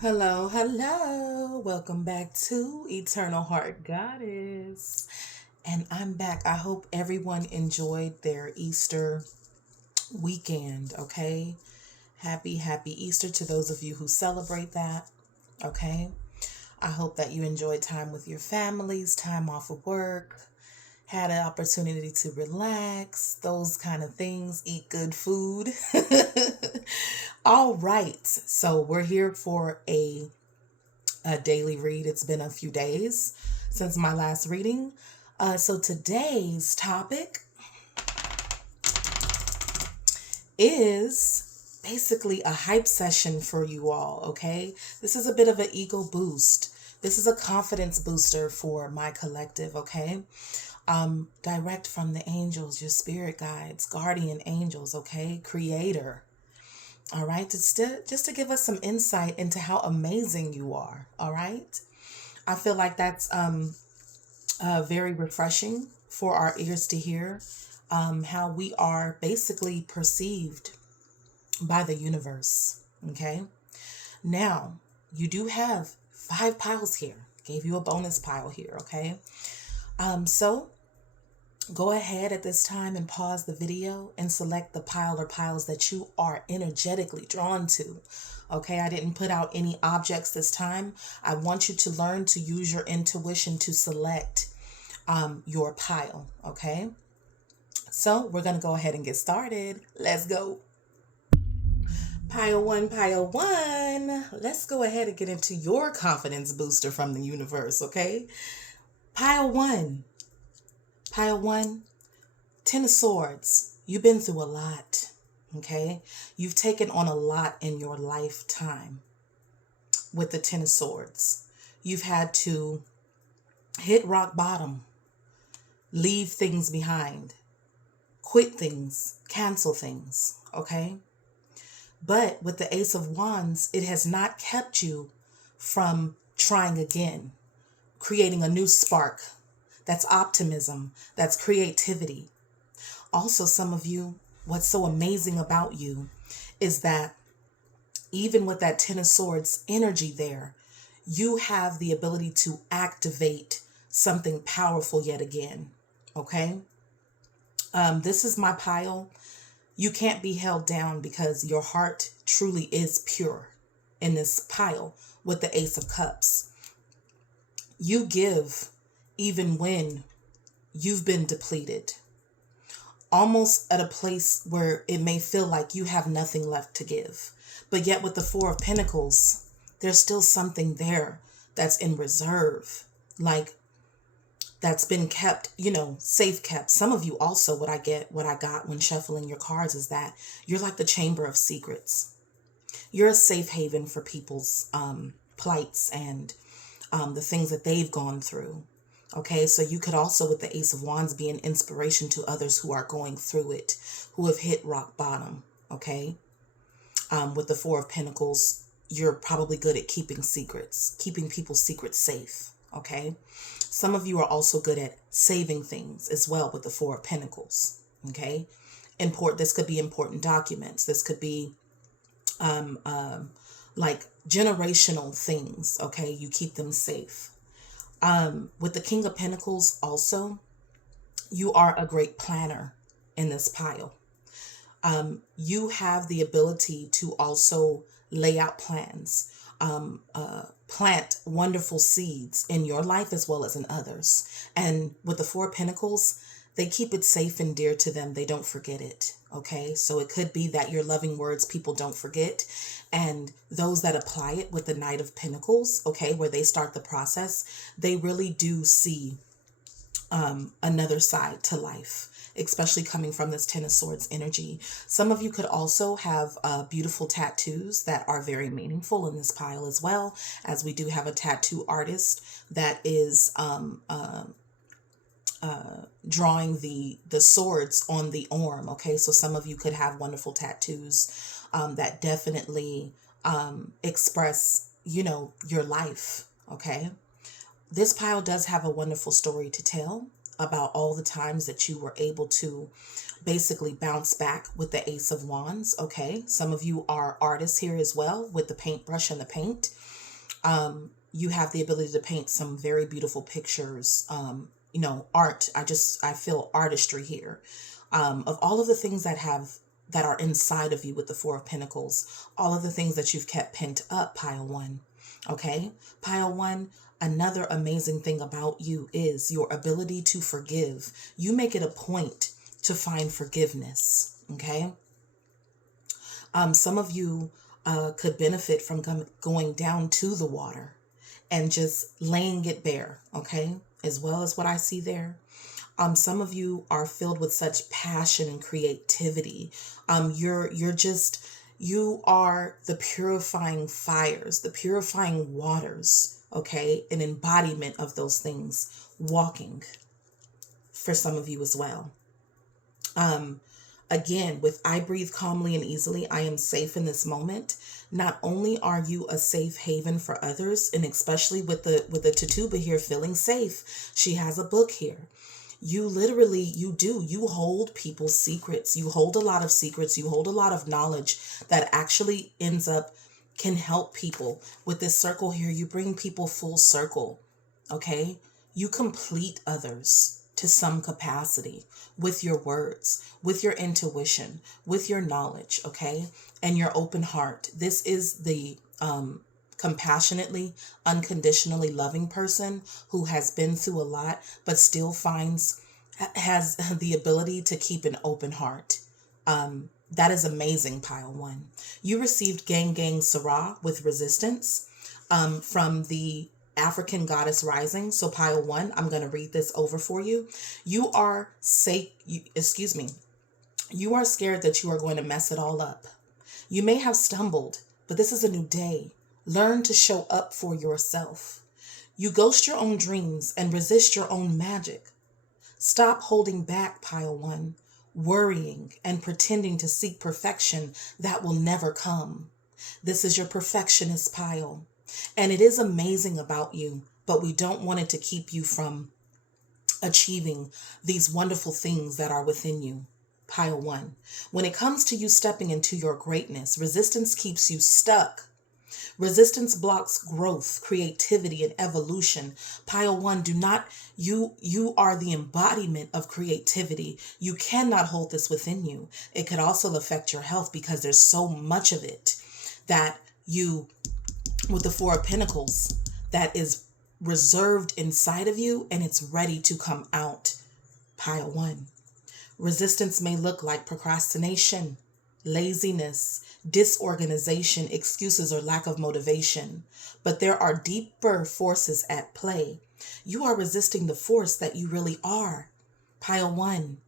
Hello, hello. Welcome back to Eternal Heart Goddess. And I'm back. I hope everyone enjoyed their Easter weekend, okay? Happy Easter to those of you who celebrate that, okay? I hope that you enjoyed time with your families, time off of work, had an opportunity to relax, those kind of things, eat good food. All right. So we're here for a daily read. It's been a few days since my last reading. So today's topic is basically a hype session for you all, okay? This is a bit of an ego boost. This is a confidence booster for my collective, okay? Direct from the angels, your spirit guides, guardian angels, okay? Creator. All right, just to give us some insight into how amazing you are. All right, I feel like that's very refreshing for our ears to hear how we are basically perceived by the universe. Okay, now you do have 5 piles here. Gave you a bonus pile here. Okay, so go ahead at this time and pause the video and select the pile or piles that you are energetically drawn to. Okay, I didn't put out any objects this time. I want you to learn to use your intuition to select your pile. Okay, so we're going to go ahead and get started. Let's go. Pile one, pile one. Let's go ahead and get into your confidence booster from the universe. Okay, pile one. Pile one. Ten of Swords, you've been through a lot, okay? You've taken on a lot in your lifetime with the Ten of Swords. You've had to hit rock bottom, leave things behind, quit things, cancel things, okay? But with the Ace of Wands, it has not kept you from trying again, creating a new spark. That's optimism, that's creativity. Also, some of you, what's so amazing about you is that even with that Ten of Swords energy there, you have the ability to activate something powerful yet again. Okay? This is my pile. You can't be held down because your heart truly is pure in this pile with the Ace of Cups. You give even when you've been depleted, almost at a place where it may feel like you have nothing left to give. But yet with the Four of Pentacles, there's still something there that's in reserve, like that's been kept, safe kept. Some of you also, what I got when shuffling your cards is that you're like the Chamber of Secrets. You're a safe haven for people's plights and the things that they've gone through. Okay, so you could also, with the Ace of Wands, be an inspiration to others who are going through it, who have hit rock bottom. Okay, with the Four of Pentacles, you're probably good at keeping secrets, keeping people's secrets safe. Okay, some of you are also good at saving things as well with the Four of Pentacles. Okay, this could be important documents. This could be like generational things. Okay, you keep them safe. With the King of Pentacles also, you are a great planner in this pile. You have the ability to also lay out plans, plant wonderful seeds in your life as well as in others. And with the Four of Pentacles, they keep it safe and dear to them. They don't forget it. Okay, so it could be that your loving words people don't forget, and those that apply it with the Knight of Pentacles, okay, where they start the process, they really do see another side to life, especially coming from this Ten of Swords energy. Some of you could also have beautiful tattoos that are very meaningful in this pile as well, as we do have a tattoo artist that is drawing the swords on the arm. Okay, so some of you could have wonderful tattoos that definitely express, your life. Okay, this pile does have a wonderful story to tell. about all the times that you were able to basically bounce back with the Ace of Wands. Okay. Some of you are artists here as well with the paintbrush and the paint. You have the ability to paint some very beautiful pictures. Art. I feel artistry here. Of all of the things that are inside of you with the Four of Pentacles, all of the things that you've kept pent up, pile one. Okay. Pile one. Another amazing thing about you is your ability to forgive. You make it a point to find forgiveness. Okay. Some of you could benefit from going down to the water and just laying it bare. Okay. As well as what I see there. Some of you are filled with such passion and creativity. You are the purifying fires, the purifying waters, okay? An embodiment of those things walking for some of you as well. Again, with I breathe calmly and easily, I am safe in this moment. Not only are you a safe haven for others, and especially with the Tatuba here feeling safe, she has a book here. You literally, you hold people's secrets. You hold a lot of secrets. You hold a lot of knowledge that actually can help people. With this circle here, you bring people full circle. Okay. You complete others to some capacity with your words, with your intuition, with your knowledge. Okay. And your open heart. This is the, compassionately, unconditionally loving person who has been through a lot, but still has the ability to keep an open heart. That is amazing, pile one. You received Gang Gang Sarah with resistance from the African goddess rising. So pile one, I'm going to read this over for you. You are You are scared that you are going to mess it all up. You may have stumbled, but this is a new day. Learn to show up for yourself. You ghost your own dreams and resist your own magic. Stop holding back, pile one, worrying and pretending to seek perfection that will never come. This is your perfectionist pile, and it is amazing about you, but we don't want it to keep you from achieving these wonderful things that are within you. Pile one. When it comes to you stepping into your greatness, resistance keeps you stuck. Resistance blocks growth, creativity, and evolution. Pile one, you are the embodiment of creativity. You cannot hold this within you. It could also affect your health because there's so much of it that with the Four of Pentacles, that is reserved inside of you and it's ready to come out. Pile one. Resistance may look like procrastination, laziness, disorganization, excuses, or lack of motivation, but there are deeper forces at play. You are resisting the force that you really are. Pile one.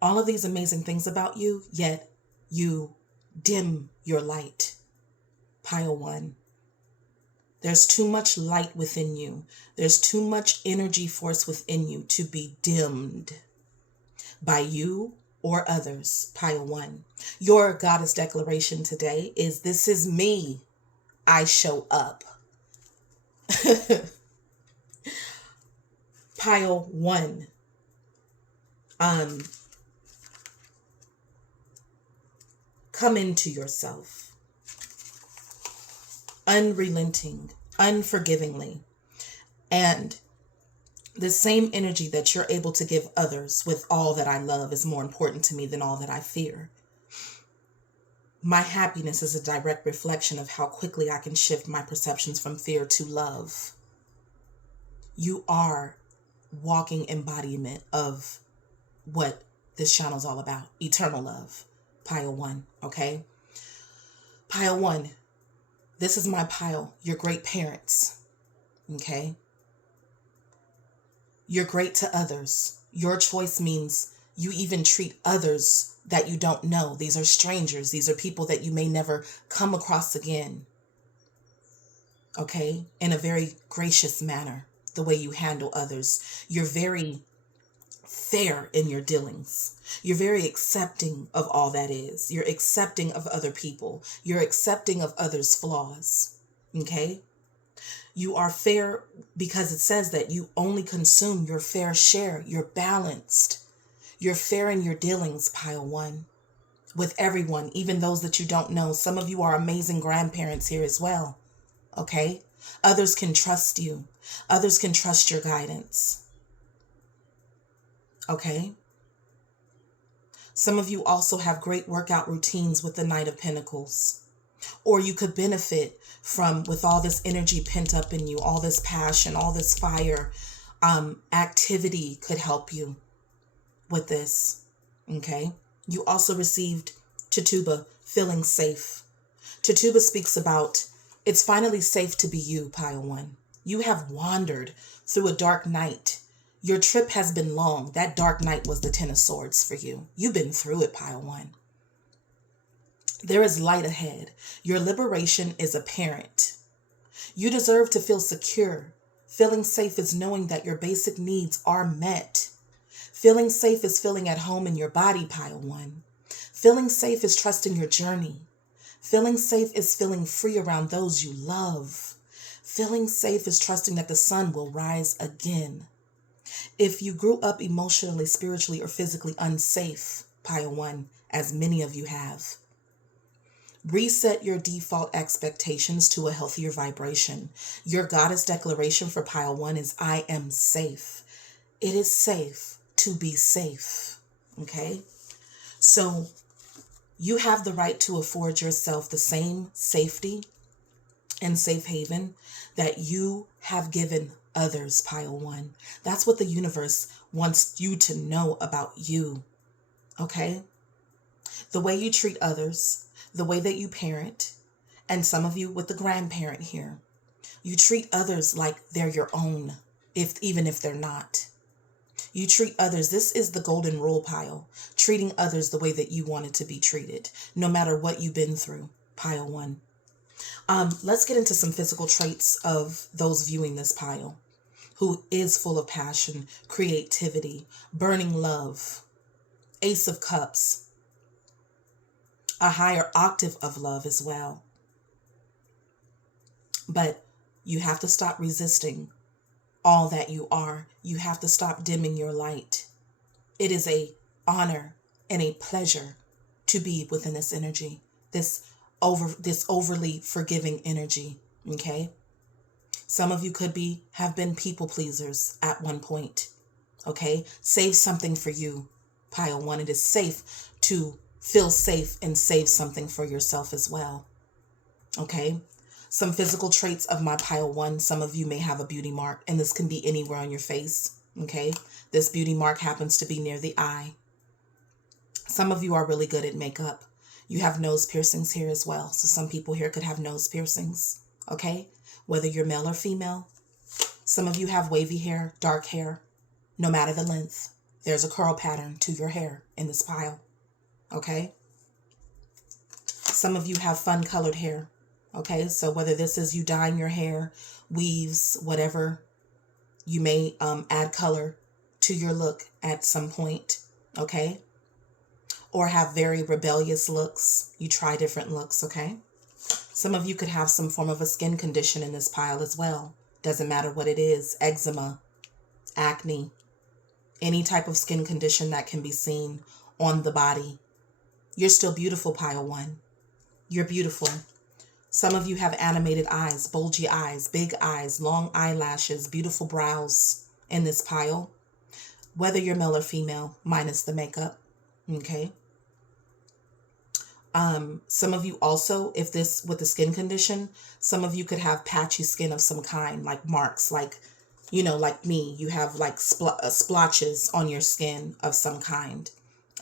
All of these amazing things about you, yet you dim your light. Pile one. There's too much light within you. There's too much energy force within you to be dimmed by you or others. Pile one. Your goddess declaration today is, this is me. I show up. Pile one. Come into yourself. Unrelenting, unforgivingly. And the same energy that you're able to give others with all that I love is more important to me than all that I fear. My happiness is a direct reflection of how quickly I can shift my perceptions from fear to love. You are walking embodiment of what this channel is all about. Eternal love. Pile one, okay? Pile one. This is my pile. Your great parents, okay? You're great to others. Your choice means you even treat others that you don't know. These are strangers. These are people that you may never come across again. Okay? In a very gracious manner, the way you handle others. You're very fair in your dealings. You're very accepting of all that is. You're accepting of other people. You're accepting of others' flaws. Okay? You are fair because it says that you only consume your fair share. You're balanced. You're fair in your dealings, pile one, with everyone, even those that you don't know. Some of you are amazing grandparents here as well. Okay? Others can trust you. Others can trust your guidance. Okay? Some of you also have great workout routines with the Knight of Pentacles. Or you could benefit from, with all this energy pent up in you, all this passion, all this fire, activity could help you with this. Okay? You also received Tituba, feeling safe. Tituba speaks about it's finally safe to be you, pile one. You have wandered through a dark night. Your trip has been long. That dark night was the Ten of Swords for you. You've been through it, pile one. There is light ahead. Your liberation is apparent. You deserve to feel secure. Feeling safe is knowing that your basic needs are met. Feeling safe is feeling at home in your body, pile one. Feeling safe is trusting your journey. Feeling safe is feeling free around those you love. Feeling safe is trusting that the sun will rise again. If you grew up emotionally, spiritually, or physically unsafe, pile one, as many of you have, reset your default expectations to a healthier vibration. Your goddess declaration for pile one is, I am safe. It is safe to be safe. Okay? So you have the right to afford yourself the same safety and safe haven that you have given others, pile one. That's what the universe wants you to know about you. Okay? The way you treat others, the way that you parent, and some of you with the grandparent here, you treat others like they're your own, even if they're not. You treat others, this is the golden rule, pile, treating others the way that you wanted to be treated, no matter what you've been through, pile one. Let's get into some physical traits of those viewing this pile, who is full of passion, creativity, burning love, Ace of Cups, a higher octave of love as well. But you have to stop resisting all that you are. You have to stop dimming your light. It is an honor and a pleasure to be within this energy, this overly forgiving energy. Okay? Some of you could have been people pleasers at one point. Okay? Save something for you, pile one. It is safe to feel safe and save something for yourself as well. Okay? Some physical traits of my pile one. Some of you may have a beauty mark, and this can be anywhere on your face. Okay? This beauty mark happens to be near the eye. Some of you are really good at makeup. You have nose piercings here as well. So some people here could have nose piercings. Okay? Whether you're male or female. Some of you have wavy hair, dark hair. No matter the length, there's a curl pattern to your hair in this pile. Okay? Some of you have fun colored hair. Okay? So whether this is you dyeing your hair, weaves, whatever, you may add color to your look at some point. Okay? Or have very rebellious looks. You try different looks. Okay? Some of you could have some form of a skin condition in this pile as well. Doesn't matter what it is. Eczema, acne, any type of skin condition that can be seen on the body. You're still beautiful, pile one. You're beautiful. Some of you have animated eyes, bulgy eyes, big eyes, long eyelashes, beautiful brows in this pile. Whether you're male or female, minus the makeup. Okay? Some of you also, if this with the skin condition, some of you could have patchy skin of some kind, like marks, like, you know, like me, you have like splotches on your skin of some kind.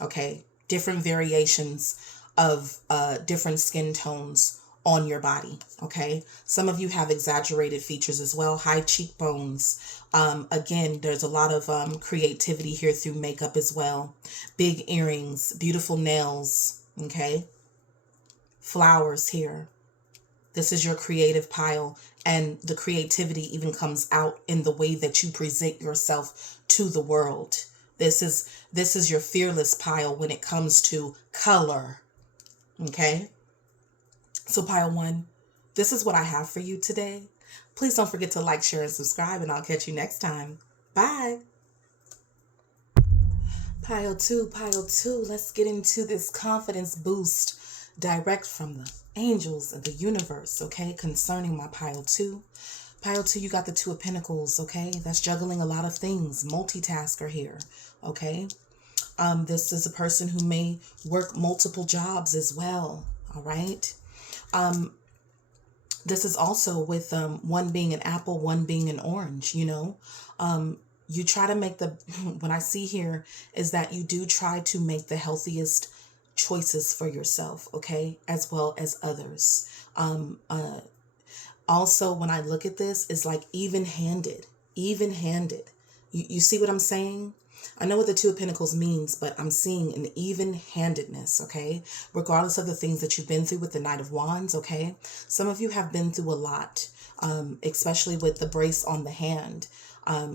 Okay. Different variations of, different skin tones on your body. Okay. Some of you have exaggerated features as well. High cheekbones. Again, there's a lot of, creativity here through makeup as well. Big earrings, beautiful nails. Okay. Flowers here. This is your creative pile, and the creativity even comes out in the way that you present yourself to the world. This is your fearless pile when it comes to color. Okay? So pile one, this is what I have for you today. Please don't forget to like, share, and subscribe, and I'll catch you next time. Bye. Pile two, let's get into this confidence boost direct from the angels and the universe, okay, concerning my pile two. Pile two, you got the Two of Pentacles, okay? That's juggling a lot of things. Multitasker here, okay? This is a person who may work multiple jobs as well, all right? This is also with one being an apple, one being an orange, you know? You try to make the, what I see here is that you do try to make the healthiest choices for yourself, okay? As well as others. Also, when I look at this, it's like even-handed, even-handed. You see what I'm saying? I know what the Two of Pentacles means, but I'm seeing an even-handedness, okay? Regardless of the things that you've been through with the Knight of Wands, okay? Some of you have been through a lot, especially with the brace on the hand.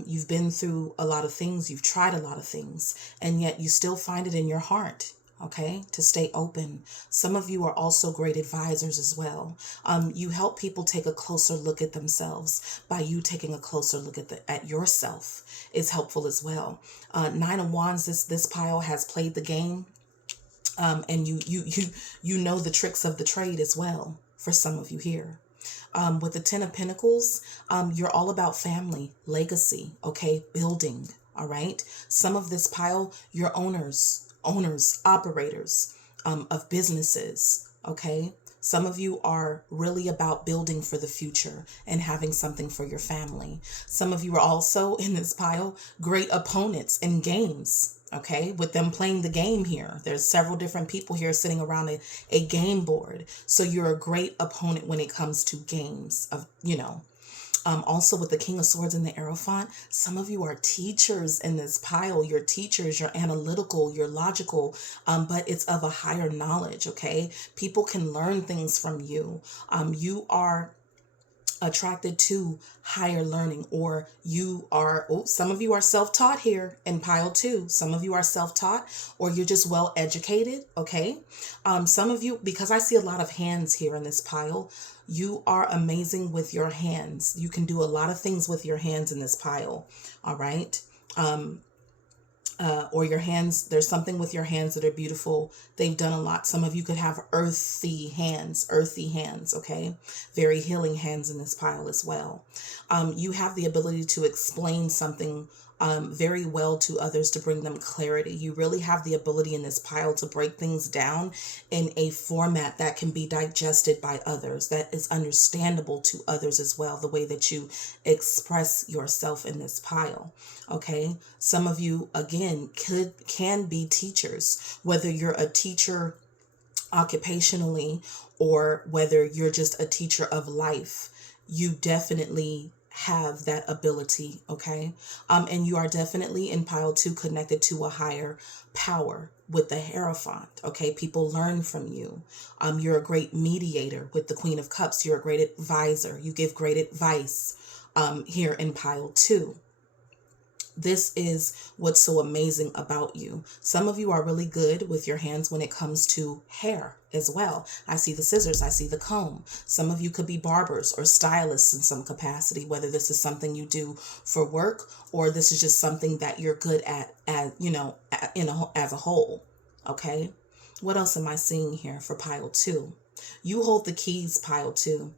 You've been through a lot of things. You've tried a lot of things, and yet you still find it in your heart, okay, to stay open. Some of you are also great advisors as well. You help people take a closer look at themselves. By you taking a closer look at yourself is helpful as well. Nine of Wands, this pile has played the game, and you know the tricks of the trade as well. For some of you here. With the Ten of Pentacles, you're all about family, legacy, okay, building, all right? Some of this pile, you're owners, operators of businesses, okay? Some of you are really about building for the future and having something for your family. Some of you are also in this pile, great opponents in games, okay? With them playing the game here. There's several different people here sitting around a game board. So you're a great opponent when it comes to games of, you know. Also with the King of Swords and the Hierophant, some of you are teachers in this pile. You're teachers, you're analytical, you're logical, but it's of a higher knowledge, okay? People can learn things from you. You are attracted to higher learning, or you are, some of you are self-taught here in pile two. Some of you are self-taught, or you're just well educated, okay? Some of you, because I see a lot of hands here in this pile, you are amazing with your hands. You can do a lot of things with your hands in this pile, all right? Or your hands, there's something with your hands that are beautiful. They've done a lot. Some of you could have earthy hands, okay? Very healing hands in this pile as well. You have the ability to explain something very well to others, to bring them clarity. You really have the ability in this pile to break things down in a format that can be digested by others, that is understandable to others as well, the way that you express yourself in this pile. Okay, some of you again can be teachers, whether you're a teacher occupationally or whether you're just a teacher of life. You definitely have that ability, okay? And you are definitely in pile two connected to a higher power with the Hierophant, okay? People learn from you. You're a great mediator with the Queen of Cups. You're a great advisor. You give great advice here in pile two. This is what's so amazing about you. Some of you are really good with your hands when it comes to hair as well. I see the scissors, I see the comb. Some of you could be barbers or stylists in some capacity, whether this is something you do for work or this is just something that you're good at, as you know, as a whole. Okay. What else am I seeing here for pile two? You hold the keys, pile two.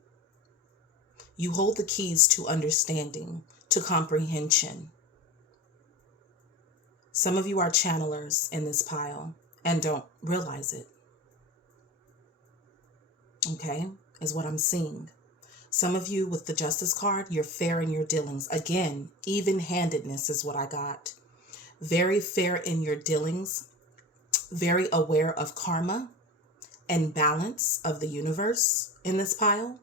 You hold the keys to understanding, to comprehension. Some of you are channelers in this pile and don't realize it. Okay, is what I'm seeing. Some of you with the Justice card, you're fair in your dealings. Again, even-handedness is what I got. Very fair in your dealings. Very aware of karma and balance of the universe in this pile.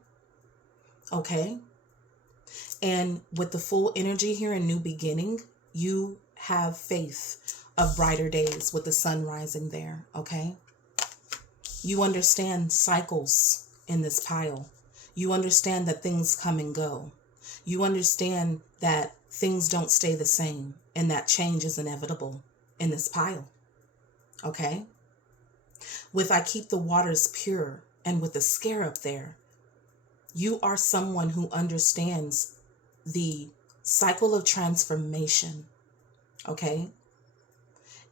Okay. And with the full energy here in new beginning, you have faith of brighter days with the sun rising there, okay? You understand cycles in this pile. You understand that things come and go. You understand that things don't stay the same and that change is inevitable in this pile, okay? With I keep the waters pure and with the scarab there, You are someone who understands the cycle of transformation, okay?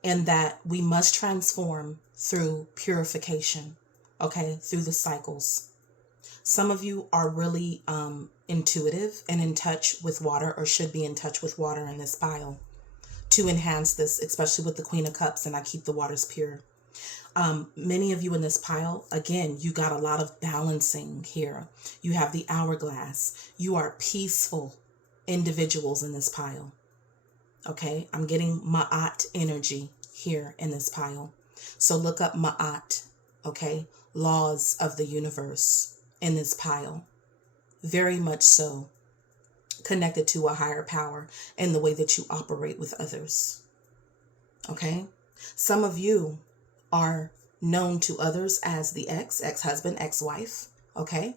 And that we must transform through purification, okay? Through the cycles. Some of you are really intuitive and in touch with water, or should be in touch with water in this pile to enhance this, especially with the Queen of Cups, and I keep the waters pure. Many of you in this pile, again, you got a lot of balancing here. You have the hourglass. You are peaceful individuals in this pile. Okay, I'm getting Ma'at energy here in this pile. So look up Ma'at, okay? Laws of the universe in this pile. Very much so connected to a higher power in the way that you operate with others. Okay? Some of you are known to others as the ex-husband, ex-wife. Okay?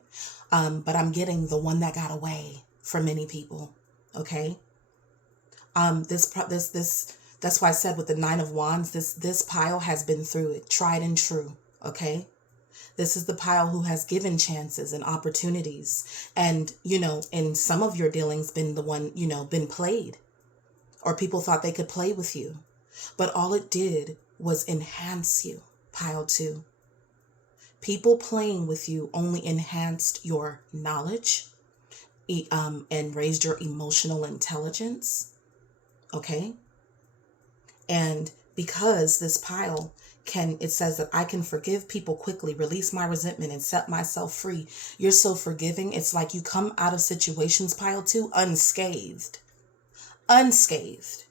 But I'm getting the one that got away for many people. Okay? That's why I said with the Nine of Wands, this pile has been through it, tried and true. Okay? This is the pile who has given chances and opportunities. And, in some of your dealings been the one, been played. Or people thought they could play with you. But all it did was enhance you, pile 2. People playing with you only enhanced your knowledge and raised your emotional intelligence. Okay? And because this pile it says that I can forgive people quickly, release my resentment, and set myself free. You're so forgiving. It's like you come out of situations, pile 2, unscathed. Unscathed.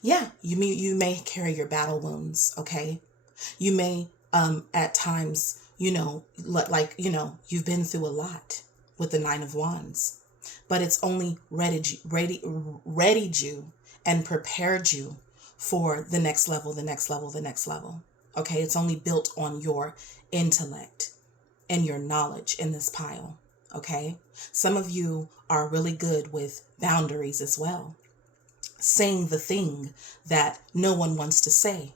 Yeah, you may carry your battle wounds, okay? You may, at times, you've been through a lot with the Nine of Wands. But it's only readied you and prepared you for the next level, the next level, the next level. Okay, it's only built on your intellect and your knowledge in this pile. Okay, some of you are really good with boundaries as well. Saying the thing that no one wants to say.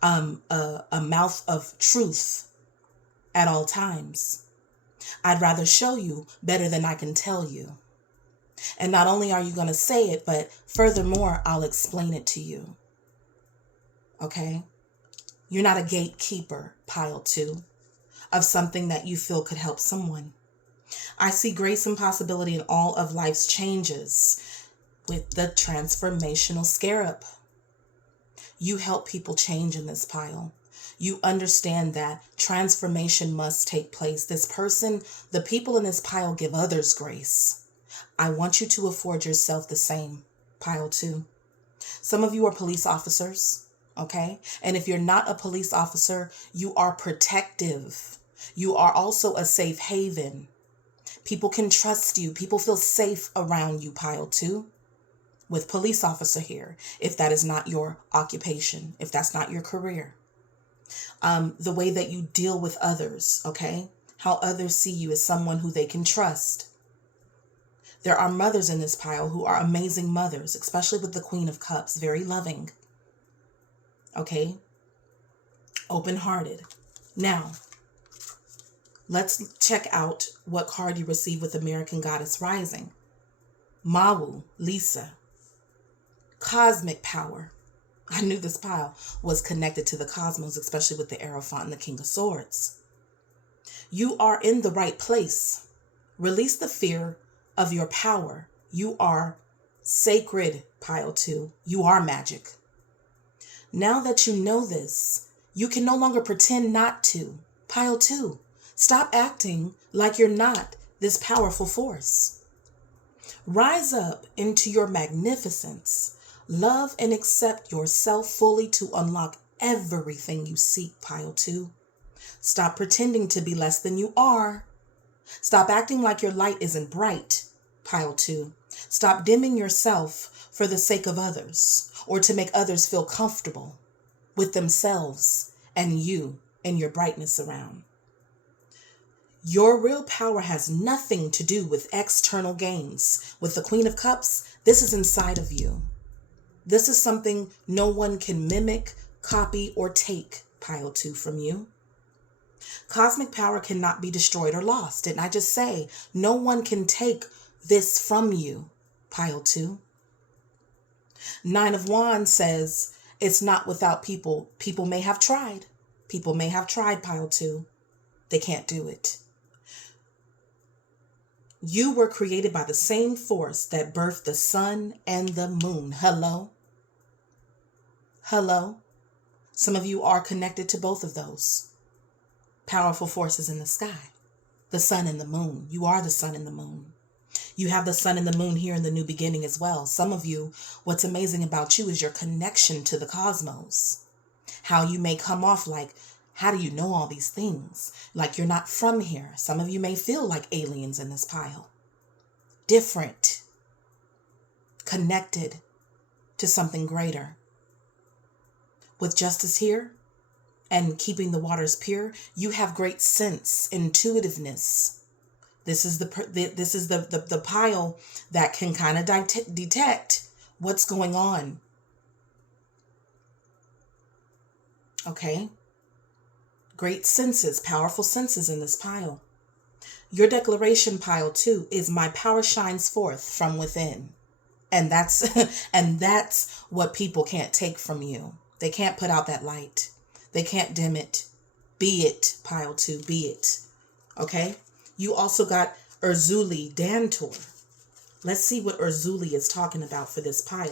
A mouth of truth at all times. I'd rather show you better than I can tell you. And not only are you going to say it, but furthermore, I'll explain it to you. Okay? You're not a gatekeeper, pile 2, of something that you feel could help someone. I see grace and possibility in all of life's changes with the transformational scarab. You help people change in this pile. You understand that transformation must take place. The people in this pile give others grace. I want you to afford yourself the same, pile 2. Some of you are police officers, okay? And if you're not a police officer, you are protective. You are also a safe haven. People can trust you. People feel safe around you, pile 2. With police officer here, if that is not your occupation, if that's not your career. The way that you deal with others, okay? How others see you as someone who they can trust. There are mothers in this pile who are amazing mothers, especially with the Queen of Cups, very loving. Okay? Open-hearted. Now, let's check out what card you receive with American Goddess Rising. Mawu, Lisa. Cosmic power. I knew this pile was connected to the cosmos, especially with the Hierophant and the King of Swords. You are in the right place. Release the fear of your power. You are sacred, pile 2. You are magic. Now that you know this, you can no longer pretend not to. Pile 2. Stop acting like you're not this powerful force. Rise up into your magnificence. Love and accept yourself fully to unlock everything you seek, pile 2. Stop pretending to be less than you are. Stop acting like your light isn't bright, pile 2. Stop dimming yourself for the sake of others or to make others feel comfortable with themselves and you and your brightness around. Your real power has nothing to do with external gains. With the Queen of Cups, this is inside of you. This is something no one can mimic, copy, or take, pile 2, from you. Cosmic power cannot be destroyed or lost. Didn't I just say no one can take this from you? Pile 2. Nine of Wands says it's not without people. People may have tried. People may have tried, pile 2. They can't do it. You were created by the same force that birthed the sun and the moon. Hello? Hello? Some of you are connected to both of those powerful forces in the sky. The sun and the moon. You are the sun and the moon. You have the sun and the moon here in the new beginning as well. Some of you, what's amazing about you is your connection to the cosmos. How you may come off like, how do you know all these things? Like you're not from here. Some of you may feel like aliens in this pile. Different. Connected to something greater. With justice here and keeping the waters pure, you have great sense, intuitiveness. This is the pile that can kind of detect what's going on. Okay? Great senses, powerful senses in this pile. Your declaration, pile 2, is my power shines forth from within. And that's and that's what people can't take from you. They can't put out that light. They can't dim it. Be it, pile 2, be it. Okay? You also got Urzuli Dantor. Let's see what Urzuli is talking about for this pile.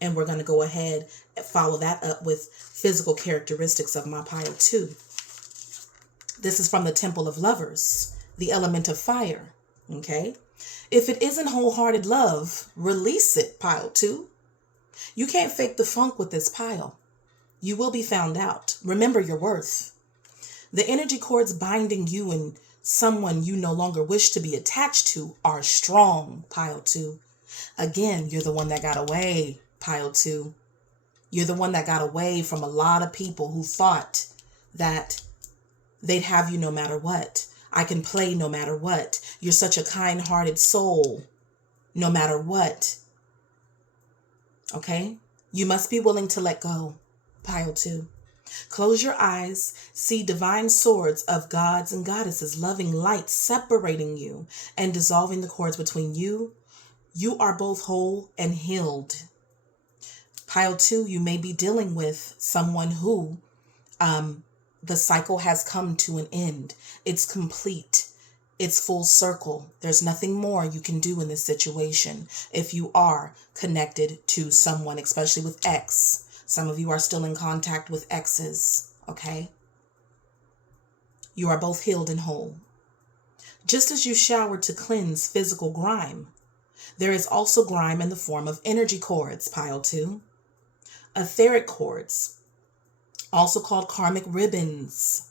And we're going to go ahead and follow that up with physical characteristics of my pile 2. This is from the Temple of Lovers, the element of fire. Okay? If it isn't wholehearted love, release it, pile 2. You can't fake the funk with this pile. You will be found out. Remember your worth. The energy cords binding you and someone you no longer wish to be attached to are strong, pile 2. Again, you're the one that got away, pile 2. You're the one that got away from a lot of people who thought that they'd have you no matter what. I can play no matter what. You're such a kind-hearted soul, no matter what. Okay? You must be willing to let go, pile 2. Close your eyes, see divine swords of gods and goddesses, loving light separating you and dissolving the cords between you. You are both whole and healed. Pile 2, you may be dealing with someone who the cycle has come to an end. It's complete. It's full circle. There's nothing more you can do in this situation if you are connected to someone, especially with X. Some of you are still in contact with exes, okay? You are both healed and whole. Just as you shower to cleanse physical grime, there is also grime in the form of energy cords, pile 2. Etheric cords, also called karmic ribbons,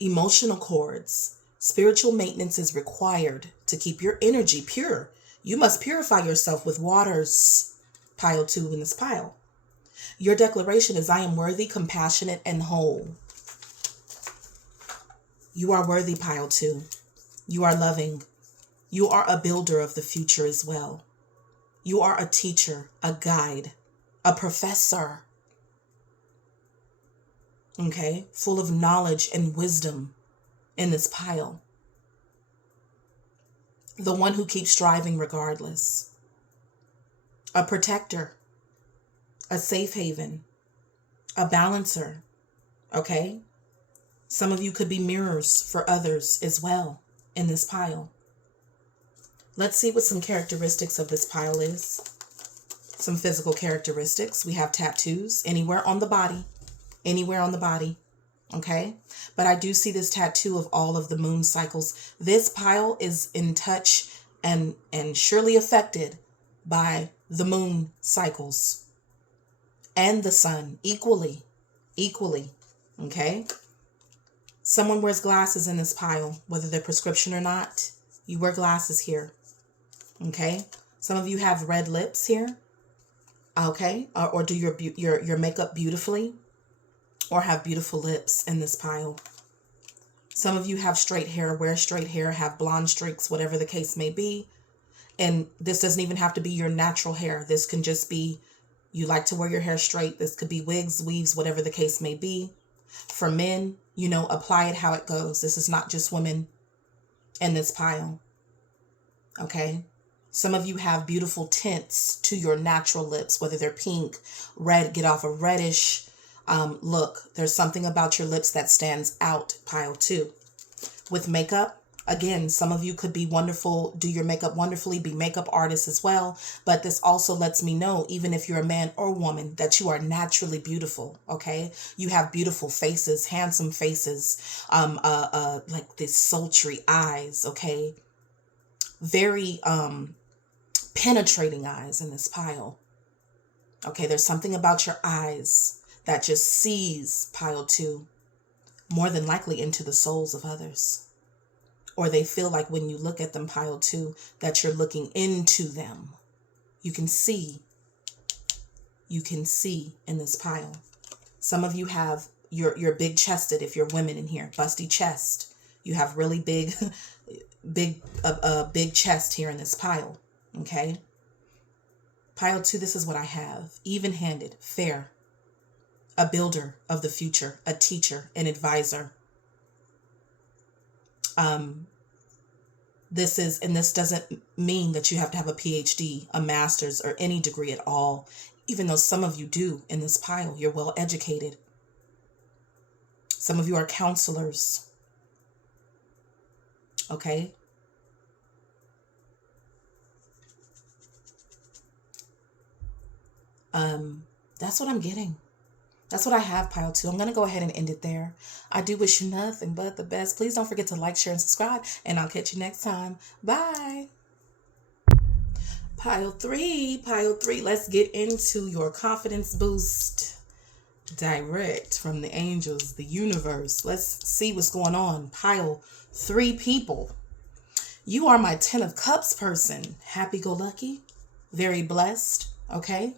emotional cords. Spiritual maintenance is required to keep your energy pure. You must purify yourself with waters, pile 2 in this pile. Your declaration is, I am worthy, compassionate, and whole. You are worthy, pile 2. You are loving. You are a builder of the future as well. You are a teacher, a guide, a professor. Okay? Full of knowledge and wisdom in this pile. The one who keeps striving regardless. A protector. A safe haven, a balancer, okay? Some of you could be mirrors for others as well in this pile. Let's see what some characteristics of this pile is. Some physical characteristics. We have tattoos anywhere on the body, okay? But I do see this tattoo of all of the moon cycles. This pile is in touch and surely affected by the moon cycles. And the sun, equally, okay? Someone wears glasses in this pile, whether they're prescription or not. You wear glasses here, okay? Some of you have red lips here, okay? Or do your makeup beautifully, or have beautiful lips in this pile. Some of you have straight hair, wear straight hair, have blonde streaks, whatever the case may be. And this doesn't even have to be your natural hair. This can just be, you like to wear your hair straight. This could be wigs, weaves, whatever the case may be. For men, apply it how it goes. This is not just women in this pile. Okay. Some of you have beautiful tints to your natural lips, whether they're pink, red, get off a reddish look. There's something about your lips that stands out, pile 2. With makeup, again, some of you could be wonderful, do your makeup wonderfully, be makeup artists as well. But this also lets me know, even if you're a man or woman, that you are naturally beautiful. Okay. You have beautiful faces, handsome faces, like these sultry eyes. Okay. Very, penetrating eyes in this pile. Okay, there's something about your eyes that just sees, pile 2, more than likely into the souls of others. Or they feel like when you look at them, pile 2, that you're looking into them. You can see in this pile. Some of you have, you're big chested if you're women in here, busty chest. You have really big, big chest here in this pile. Okay. Pile 2, this is what I have. Even-handed, fair, a builder of the future, a teacher, an advisor. This doesn't mean that you have to have a PhD, a master's, or any degree at all, even though some of you do in this pile. You're well educated. Some of you are counselors. Okay. That's what I'm getting. That's what I have, pile 2. I'm going to go ahead and end it there. I do wish you nothing but the best. Please don't forget to like, share, and subscribe, and I'll catch you next time. Bye. Pile 3, let's get into your confidence boost direct from the angels, the universe. Let's see what's going on. Pile 3 people. You are my 10 of Cups person. Happy-go-lucky, very blessed, okay?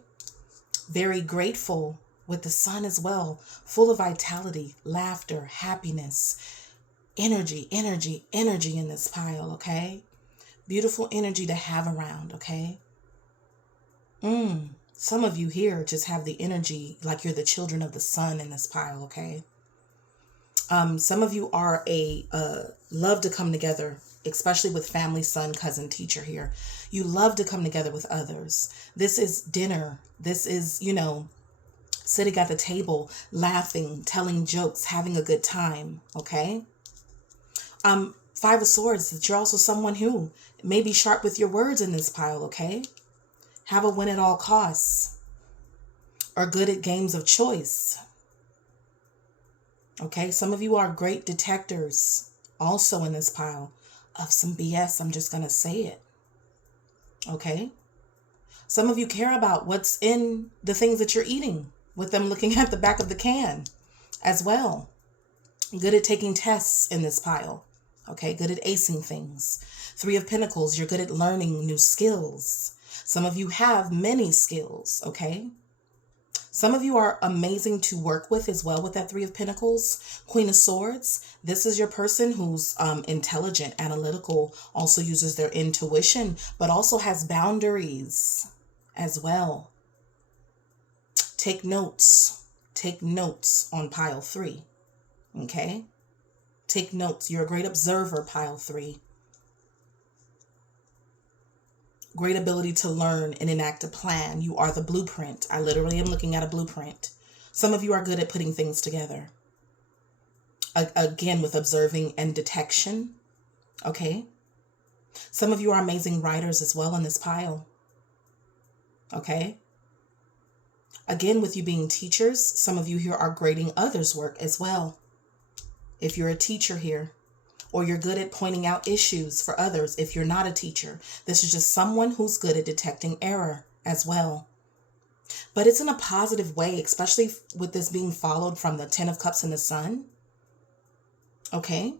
Very grateful with the sun as well, full of vitality, laughter, happiness, energy in this pile, okay? Beautiful energy to have around, okay? Some of you here just have the energy like you're the children of the sun in this pile, okay? Some of you are love to come together, especially with family, son, cousin, teacher here. You love to come together with others. This is dinner. This is, sitting at the table, laughing, telling jokes, having a good time, okay? 5 of Swords, that you're also someone who may be sharp with your words in this pile, okay? Have a win at all costs. Or good at games of choice. Okay, some of you are great detectors also in this pile of some BS. I'm just going to say it. Okay? Some of you care about what's in the things that you're eating with them looking at the back of the can as well. Good at taking tests in this pile. Okay, good at acing things. 3 of Pentacles, you're good at learning new skills. Some of you have many skills, okay? Some of you are amazing to work with as well with that 3 of Pentacles. Queen of Swords, this is your person who's intelligent, analytical, also uses their intuition, but also has boundaries as well. Take notes. Take notes on pile 3. Okay? Take notes. You're a great observer, pile 3. Great ability to learn and enact a plan. You are the blueprint. I literally am looking at a blueprint. Some of you are good at putting things together. Again, with observing and detection. Okay? Some of you are amazing writers as well in this pile. Okay? Again, with you being teachers, some of you here are grading others' work as well. If you're a teacher here, or you're good at pointing out issues for others if you're not a teacher. This is just someone who's good at detecting error as well. But it's in a positive way, especially with this being followed from the 10 of Cups and the Sun. Okay?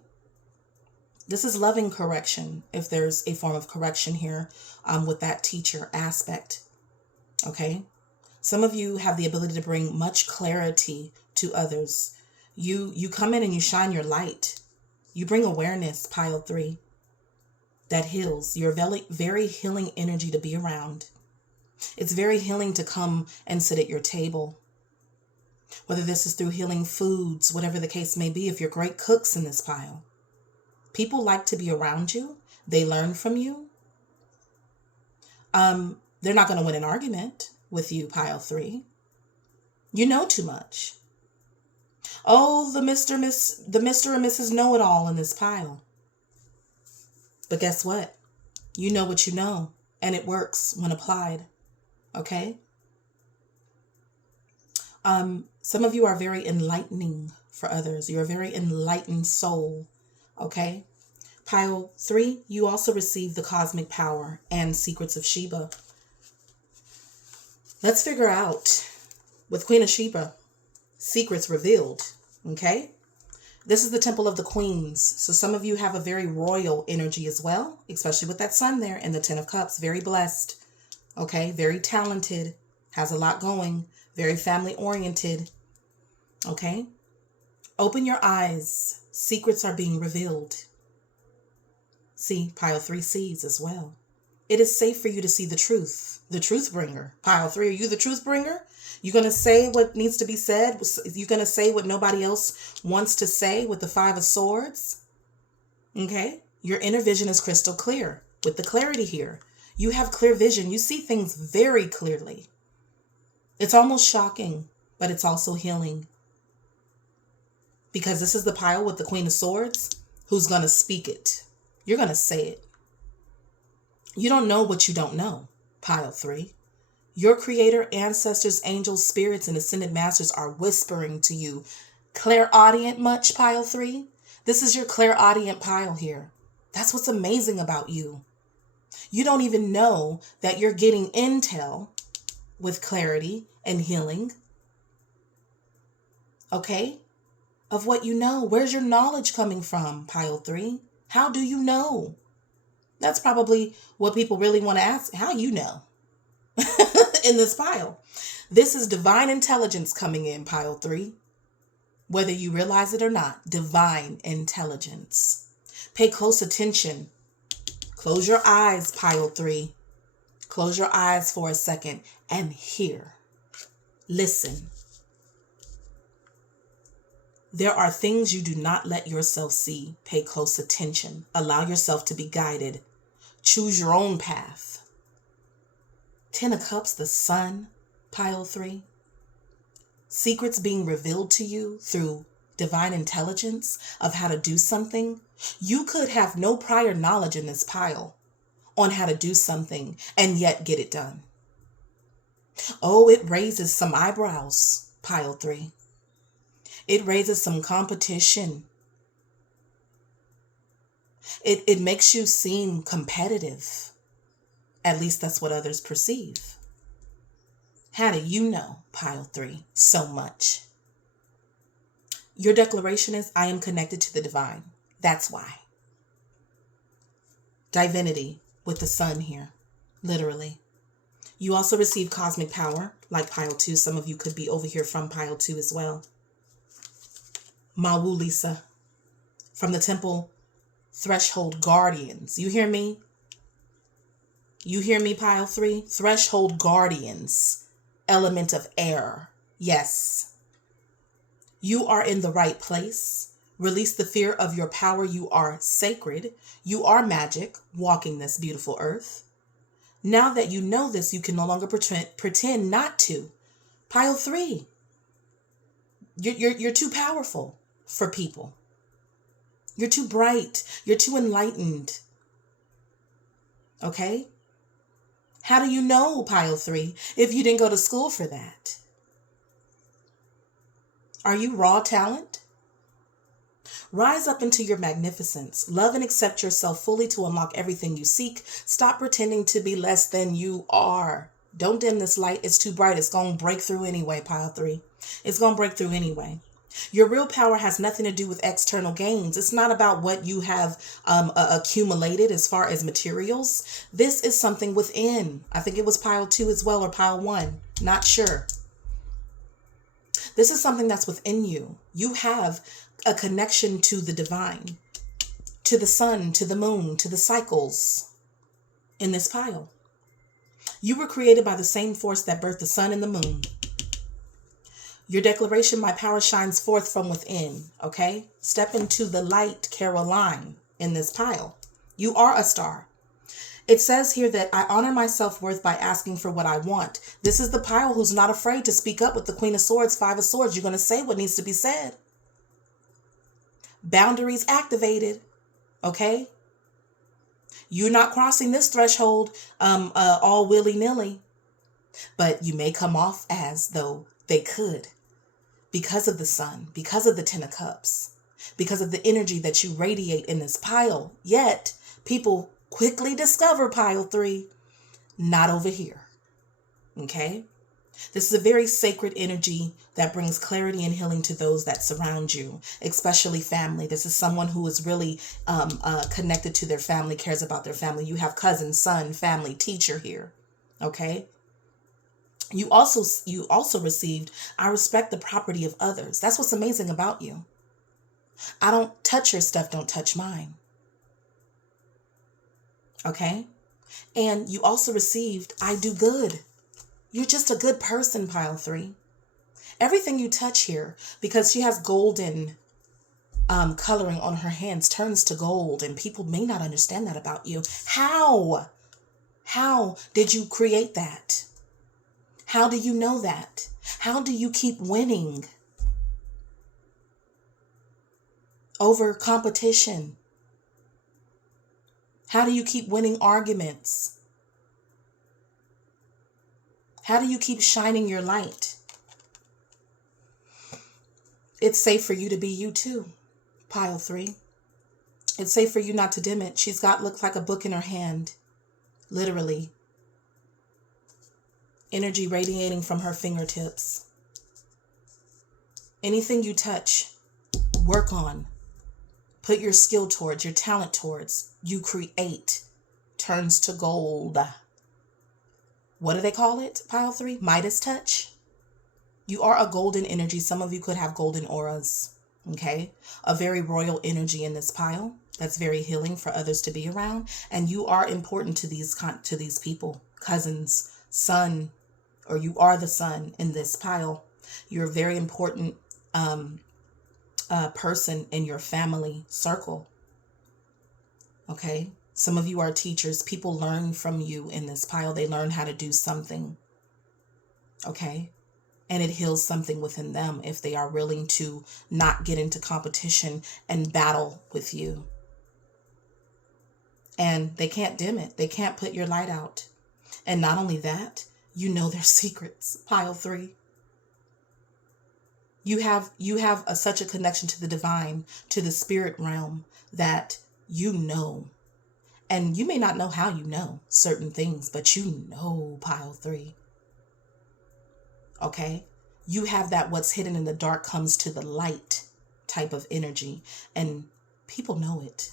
This is loving correction, if there's a form of correction here with that teacher aspect. Okay? Some of you have the ability to bring much clarity to others. You come in and you shine your light. You bring awareness, pile 3, that heals. You're very healing energy to be around. It's very healing to come and sit at your table. Whether this is through healing foods, whatever the case may be, if you're great cooks in this pile. People like to be around you. They learn from you. They're not going to win an argument with you, pile 3. You know too much. Oh, the Mr. and Mrs. Know-it-all in this pile. But guess what? You know what you know, and it works when applied. Okay? Some of you are very enlightening for others. You're a very enlightened soul. Okay? Pile 3, you also receive the cosmic power and secrets of Sheba. Let's figure out, with Queen of Sheba, secrets revealed. Okay? This is the Temple of the Queens. So some of you have a very royal energy as well, especially with that sun there and the 10 of Cups. Very blessed. Okay? Very talented. Has a lot going. Very family oriented. Okay? Open your eyes. Secrets are being revealed. See, pile 3 sees as well. It is safe for you to see the truth bringer. Pile 3, are you the truth bringer? You're going to say what needs to be said? You're going to say what nobody else wants to say with the 5 of Swords? Okay? Your inner vision is crystal clear with the clarity here. You have clear vision. You see things very clearly. It's almost shocking, but it's also healing. Because this is the pile with the Queen of Swords who's going to speak it. You're going to say it. You don't know what you don't know, pile 3. Your creator, ancestors, angels, spirits, and ascended masters are whispering to you. Clairaudient much, pile 3? This is your clairaudient pile here. That's what's amazing about you. You don't even know that you're getting intel with clarity and healing. Okay? Of what you know. Where's your knowledge coming from, pile 3? How do you know? That's probably what people really want to ask. How you know? In this pile. This is divine intelligence coming in, pile 3. Whether you realize it or not, divine intelligence. Pay close attention. Close your eyes, pile 3. Close your eyes for a second and hear. Listen. There are things you do not let yourself see. Pay close attention. Allow yourself to be guided. Choose your own path. 10 of Cups, the sun, pile 3. Secrets being revealed to you through divine intelligence of how to do something. You could have no prior knowledge in this pile on how to do something and yet get it done. Oh, it raises some eyebrows, pile 3. It raises some competition. It makes you seem competitive. At least that's what others perceive. How do you know, pile 3, so much? Your declaration is, I am connected to the divine. That's why. Divinity with the sun here, literally. You also receive cosmic power, like pile 2. Some of you could be over here from pile 2 as well. Mawu Lisa, from the temple Threshold Guardians. You hear me? You hear me, pile 3? Threshold Guardians, element of air. Yes. You are in the right place. Release the fear of your power. You are sacred. You are magic, walking this beautiful earth. Now that you know this, you can no longer pretend not to. Pile 3. You're too powerful for people. You're too bright. You're too enlightened. Okay? How do you know, pile 3, if you didn't go to school for that? Are you raw talent? Rise up into your magnificence. Love and accept yourself fully to unlock everything you seek. Stop pretending to be less than you are. Don't dim this light. It's too bright. It's going to break through anyway, pile 3. It's going to break through anyway. Your real power has nothing to do with external gains. It's not about what you have accumulated as far as materials. This is something within. I think it was pile 2 as well, or pile 1. Not sure. This is something that's within you. You have a connection to the divine, to the sun, to the moon, to the cycles in this pile. You were created by the same force that birthed the sun and the moon. Your declaration, my power shines forth from within. Okay? Step into the light, Caroline, in this pile. You are a star. It says here that I honor my self-worth by asking for what I want. This is the pile who's not afraid to speak up with the Queen of Swords, Five of Swords. You're going to say what needs to be said. Boundaries activated. Okay? You're not crossing this threshold all willy-nilly. But you may come off as though they could because of the sun, because of the Ten of Cups, because of the energy that you radiate in this pile. Yet, people quickly discover pile 3, not over here. Okay? This is a very sacred energy that brings clarity and healing to those that surround you, especially family. This is someone who is really connected to their family, cares about their family. You have cousin, son, family, teacher here. Okay? You also received, I respect the property of others. That's what's amazing about you. I don't touch your stuff, don't touch mine. Okay? And you also received, I do good. You're just a good person, pile 3. Everything you touch here, because she has golden coloring on her hands, turns to gold, and people may not understand that about you. How? How did you create that? How do you know that? How do you keep winning over competition? How do you keep winning arguments? How do you keep shining your light? It's safe for you to be you too, pile 3. It's safe for you not to dim it. Looks like a book in her hand, literally. Energy radiating from her fingertips. Anything you touch, work on. Put your skill towards, your talent towards. You create. Turns to gold. What do they call it, pile 3? Midas touch. You are a golden energy. Some of you could have golden auras. Okay? A very royal energy in this pile. That's very healing for others to be around. And you are important to these people. Cousins, son, or you are the sun in this pile. You're a very important person in your family circle. Okay? Some of you are teachers. People learn from you in this pile. They learn how to do something. Okay? And it heals something within them if they are willing to not get into competition and battle with you. And they can't dim it. They can't put your light out. And not only that, you know their secrets, pile 3. You have such a connection to the divine, to the spirit realm, that you know. And you may not know how you know certain things, but you know, pile 3. Okay? You have that what's hidden in the dark comes to the light type of energy. And people know it.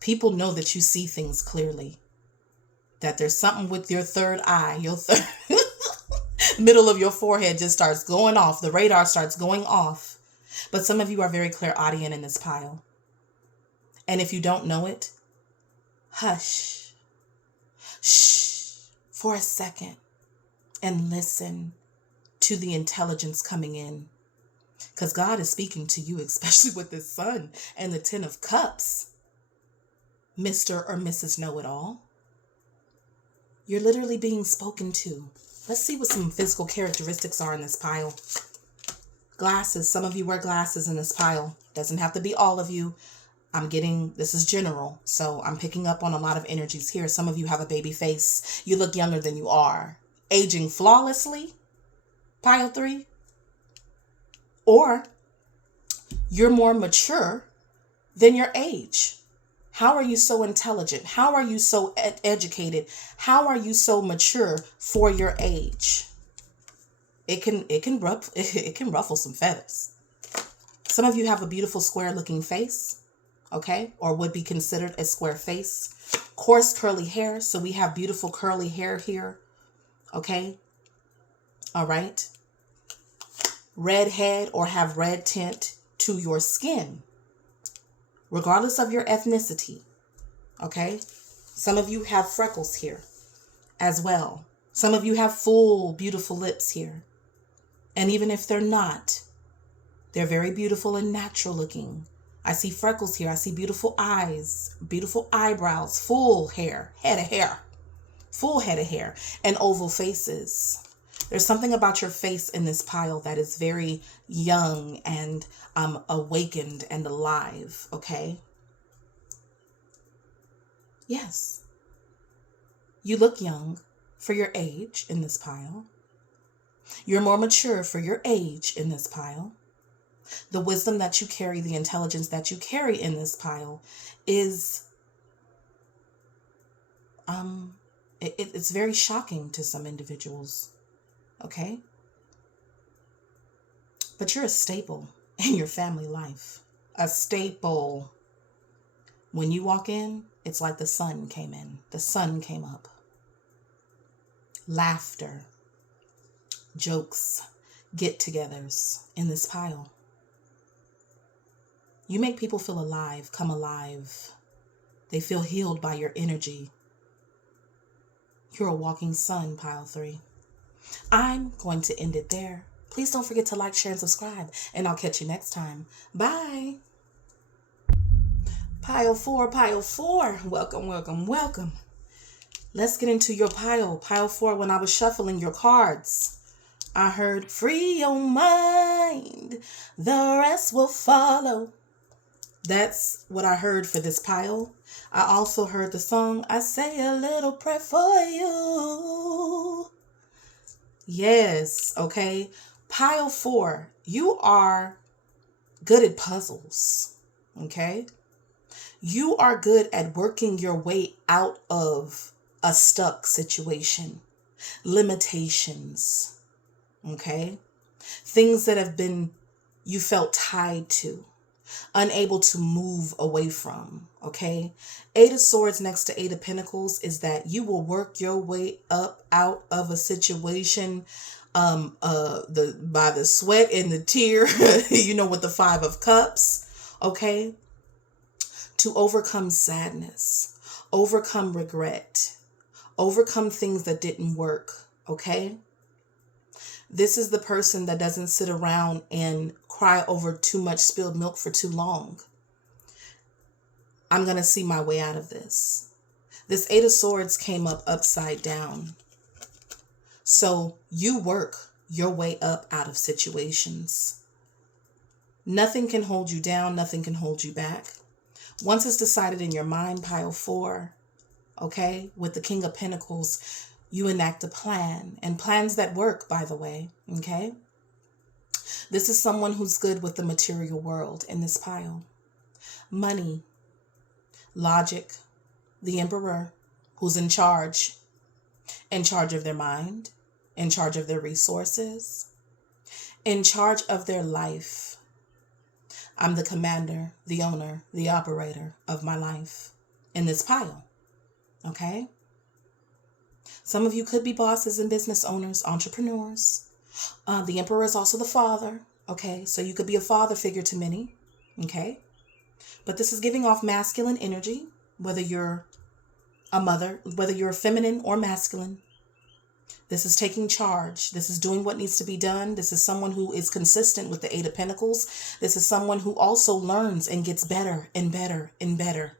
People know that you see things clearly. That there's something with your third eye, your middle of your forehead just starts going off. The radar starts going off. But some of you are very clairaudient in this pile. And if you don't know it, hush. Shh. For a second. And listen to the intelligence coming in. Because God is speaking to you, especially with this sun and the 10 of Cups. Mr. or Mrs. Know-It-All. You're literally being spoken to. Let's see what some physical characteristics are in this pile. Glasses. Some of you wear glasses in this pile. Doesn't have to be all of you. This is general. So I'm picking up on a lot of energies here. Some of you have a baby face. You look younger than you are. Aging flawlessly. Pile 3. Or you're more mature than your age. How are you so intelligent? How are you so educated? How are you so mature for your age? It can ruffle some feathers. Some of you have a beautiful square looking face, okay? Or would be considered a square face. Coarse curly hair, so we have beautiful curly hair here, okay? All right. Red head or have red tint to your skin. Regardless of your ethnicity, okay? Some of you have freckles here as well. Some of you have full, beautiful lips here. And even if they're not, they're very beautiful and natural looking. I see freckles here. I see beautiful eyes, beautiful eyebrows, full hair, head of hair, full head of hair, and oval faces. There's something about your face in this pile that is very young and awakened and alive, okay? Yes. You look young for your age in this pile. You're more mature for your age in this pile. The wisdom that you carry, the intelligence that you carry in this pile is, it's very shocking to some individuals, okay? But you're a staple in your family life. A staple. When you walk in, it's like the sun came in. The sun came up. Laughter, jokes, get-togethers in this pile. You make people feel alive, come alive. They feel healed by your energy. You're a walking sun, pile 3. I'm going to end it there. Please don't forget to like, share, and subscribe, and I'll catch you next time. Bye. Pile 4, pile 4. Welcome, welcome, welcome. Let's get into your pile. Pile 4, when I was shuffling your cards, I heard, free your mind, the rest will follow. That's what I heard for this pile. I also heard the song, I Say a Little Prayer for You. Yes, okay. Pile 4, you are good at puzzles, okay? You are good at working your way out of a stuck situation, limitations, okay? Things that have been, you felt tied to, unable to move away from, okay? 8 of Swords next to 8 of Pentacles is that you will work your way up out of a situation by the sweat and the tear, you know, with the 5 of Cups, okay? To overcome sadness, overcome regret, overcome things that didn't work, okay? This is the person that doesn't sit around and cry over too much spilled milk for too long. I'm going to see my way out of this. This 8 of Swords came up upside down. So you work your way up out of situations. Nothing can hold you down. Nothing can hold you back. Once it's decided in your mind, pile 4, okay, with the King of Pentacles, you enact a plan, and plans that work, by the way, okay? This is someone who's good with the material world in this pile. Money, logic, the Emperor, who's in charge of their mind, in charge of their resources, in charge of their life. I'm the commander, the owner, the operator of my life in this pile, okay? Some of you could be bosses and business owners, entrepreneurs. The Emperor is also the father, okay? So you could be a father figure to many, okay? But this is giving off masculine energy, whether you're a mother, whether you're feminine or masculine. This is taking charge. This is doing what needs to be done. This is someone who is consistent with the 8 of Pentacles. This is someone who also learns and gets better and better and better.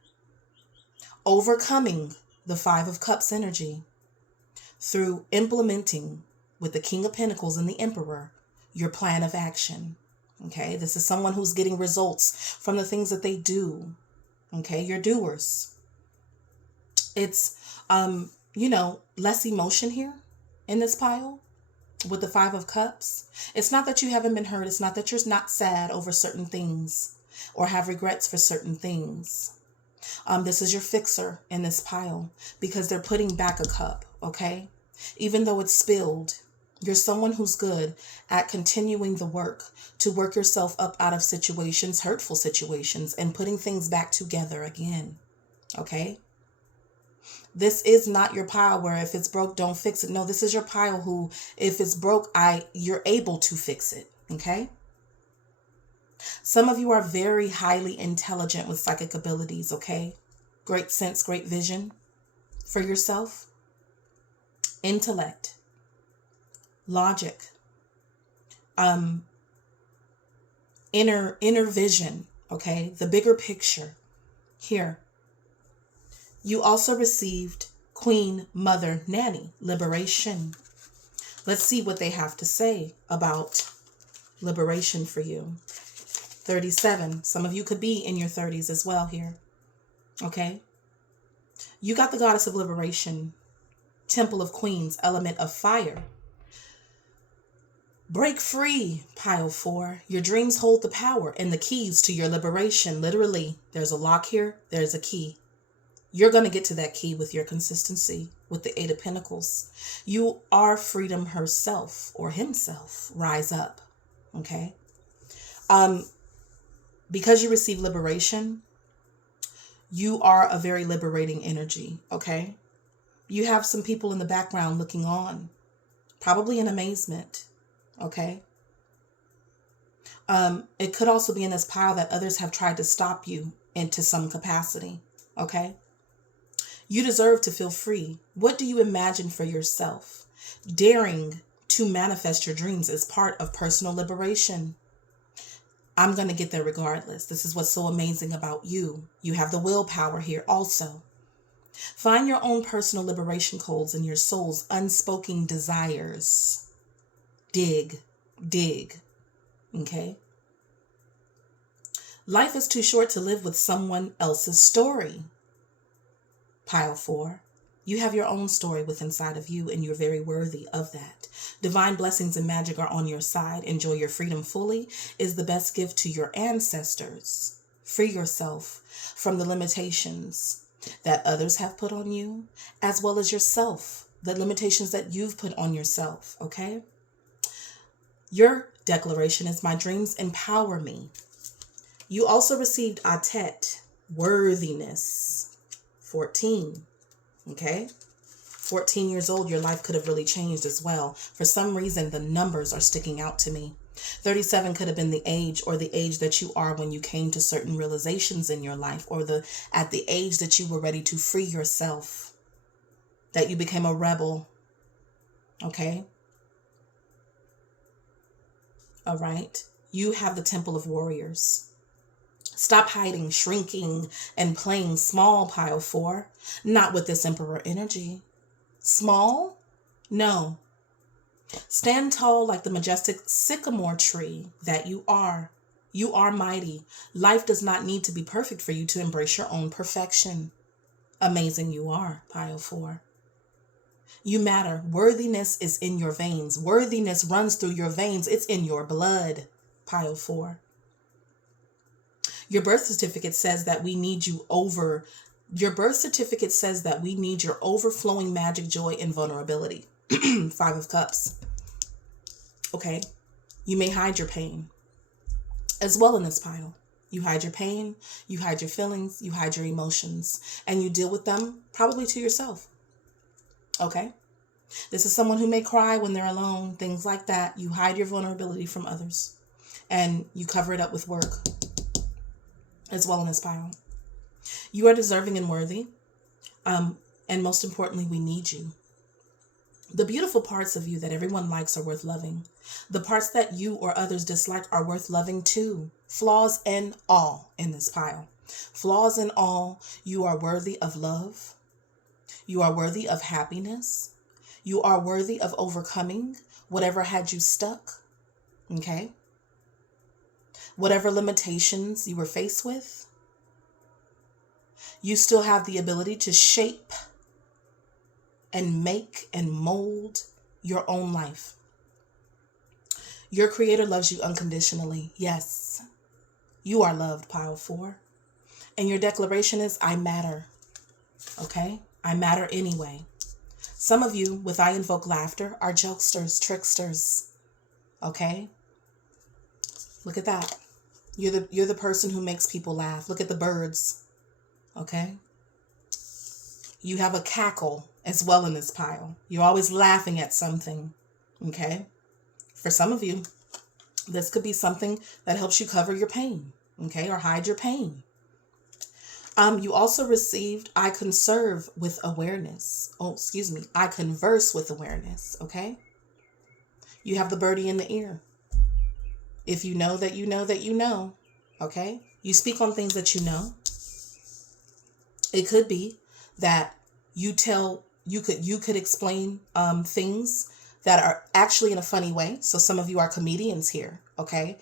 Overcoming the 5 of Cups energy through implementing with the King of Pentacles and the Emperor your plan of action. Okay, this is someone who's getting results from the things that they do. Okay, you're doers. It's, less emotion here in this pile with the 5 of Cups. It's not that you haven't been hurt. It's not that you're not sad over certain things or have regrets for certain things. This is your fixer in this pile because they're putting back a cup, okay? Even though it's spilled, you're someone who's good at continuing the work to work yourself up out of situations, hurtful situations, and putting things back together again, okay? This is not your pile where if it's broke, don't fix it. No, this is your pile who, if it's broke, you're able to fix it, okay? Some of you are very highly intelligent with psychic abilities, okay? Great sense, great vision for yourself. Intellect, logic, um, inner vision, okay? The bigger picture here. You also received Queen Mother Nanny, liberation. Let's see what they have to say about liberation for you. 37. Some of you could be in your 30s as well here. Okay? You got the Goddess of Liberation, Temple of Queens, element of fire. Break free, pile 4. Your dreams hold the power and the keys to your liberation. Literally, there's a lock here. There's a key. You're going to get to that key with your consistency, with the 8 of Pentacles. You are freedom herself or himself. Rise up. Okay? Because you receive liberation, you are a very liberating energy. Okay? You have some people in the background looking on, probably in amazement. Okay? It could also be in this pile that others have tried to stop you into some capacity. Okay? You deserve to feel free. What do you imagine for yourself? Daring to manifest your dreams is part of personal liberation. I'm going to get there regardless. This is what's so amazing about you. You have the willpower here also. Find your own personal liberation codes in your soul's unspoken desires. Dig. Okay? Life is too short to live with someone else's story. Pile 4. You have your own story within inside of you, and you're very worthy of that. Divine blessings and magic are on your side. Enjoy your freedom fully is the best gift to your ancestors. Free yourself from the limitations that others have put on you, as well as yourself, the limitations that you've put on yourself, okay? Your declaration is, my dreams empower me. You also received Atet, worthiness. 14. Okay? 14 years old, your life could have really changed as well. For some reason, the numbers are sticking out to me. 37 could have been the age, or the age that you are when you came to certain realizations in your life, or at the age that you were ready to free yourself, that you became a rebel. Okay? All right? You have the Temple of Warriors. Stop hiding, shrinking, and playing small, pile 4. Not with this Emperor energy. Small? No. Stand tall like the majestic sycamore tree that you are. You are mighty. Life does not need to be perfect for you to embrace your own perfection. Amazing you are, pile 4. You matter. Worthiness is in your veins. Worthiness runs through your veins. It's in your blood, pile 4. Your birth certificate says that we need your overflowing magic, joy, and vulnerability. 5 of Cups. Okay. You may hide your pain as well in this pile. You hide your pain, you hide your feelings, you hide your emotions, and you deal with them probably to yourself. Okay. This is someone who may cry when they're alone, things like that. You hide your vulnerability from others and you cover it up with work as well in this pile. You are deserving and worthy. And most importantly, we need you. The beautiful parts of you that everyone likes are worth loving. The parts that you or others dislike are worth loving too. Flaws and all in this pile. Flaws and all, you are worthy of love. You are worthy of happiness. You are worthy of overcoming whatever had you stuck. Okay? Whatever limitations you were faced with, you still have the ability to shape and make and mold your own life. Your Creator loves you unconditionally. Yes, you are loved, pile 4. And your declaration is, I matter. Okay? I matter anyway. Some of you, with I invoke laughter, are jokesters, tricksters. Okay? Look at that. You're the person who makes people laugh. Look at the birds. Okay? You have a cackle as well in this pile. You're always laughing at something. Okay? For some of you, this could be something that helps you cover your pain. Okay? Or hide your pain. You also received, I conserve with awareness. I converse with awareness. Okay? You have the birdie in the ear. If you know that you know that you know, okay? You speak on things that you know. It could be that you could explain things that are actually in a funny way. So some of you are comedians here, okay?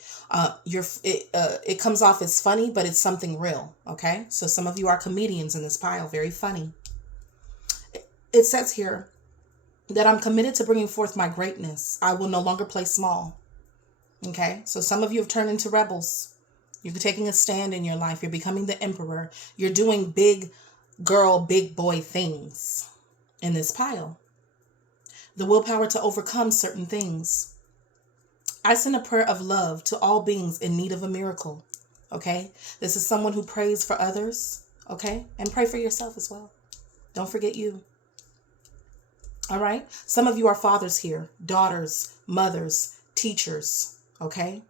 It comes off as funny, but it's something real, okay? So some of you are comedians in this pile, very funny. It says here that I'm committed to bringing forth my greatness. I will no longer play small. Okay, so some of you have turned into rebels. You're taking a stand in your life. You're becoming the emperor. You're doing big girl, big boy things in this pile. The willpower to overcome certain things. I send a prayer of love to all beings in need of a miracle. Okay, this is someone who prays for others. Okay, and pray for yourself as well. Don't forget you. All right, some of you are fathers here, daughters, mothers, teachers. Okay,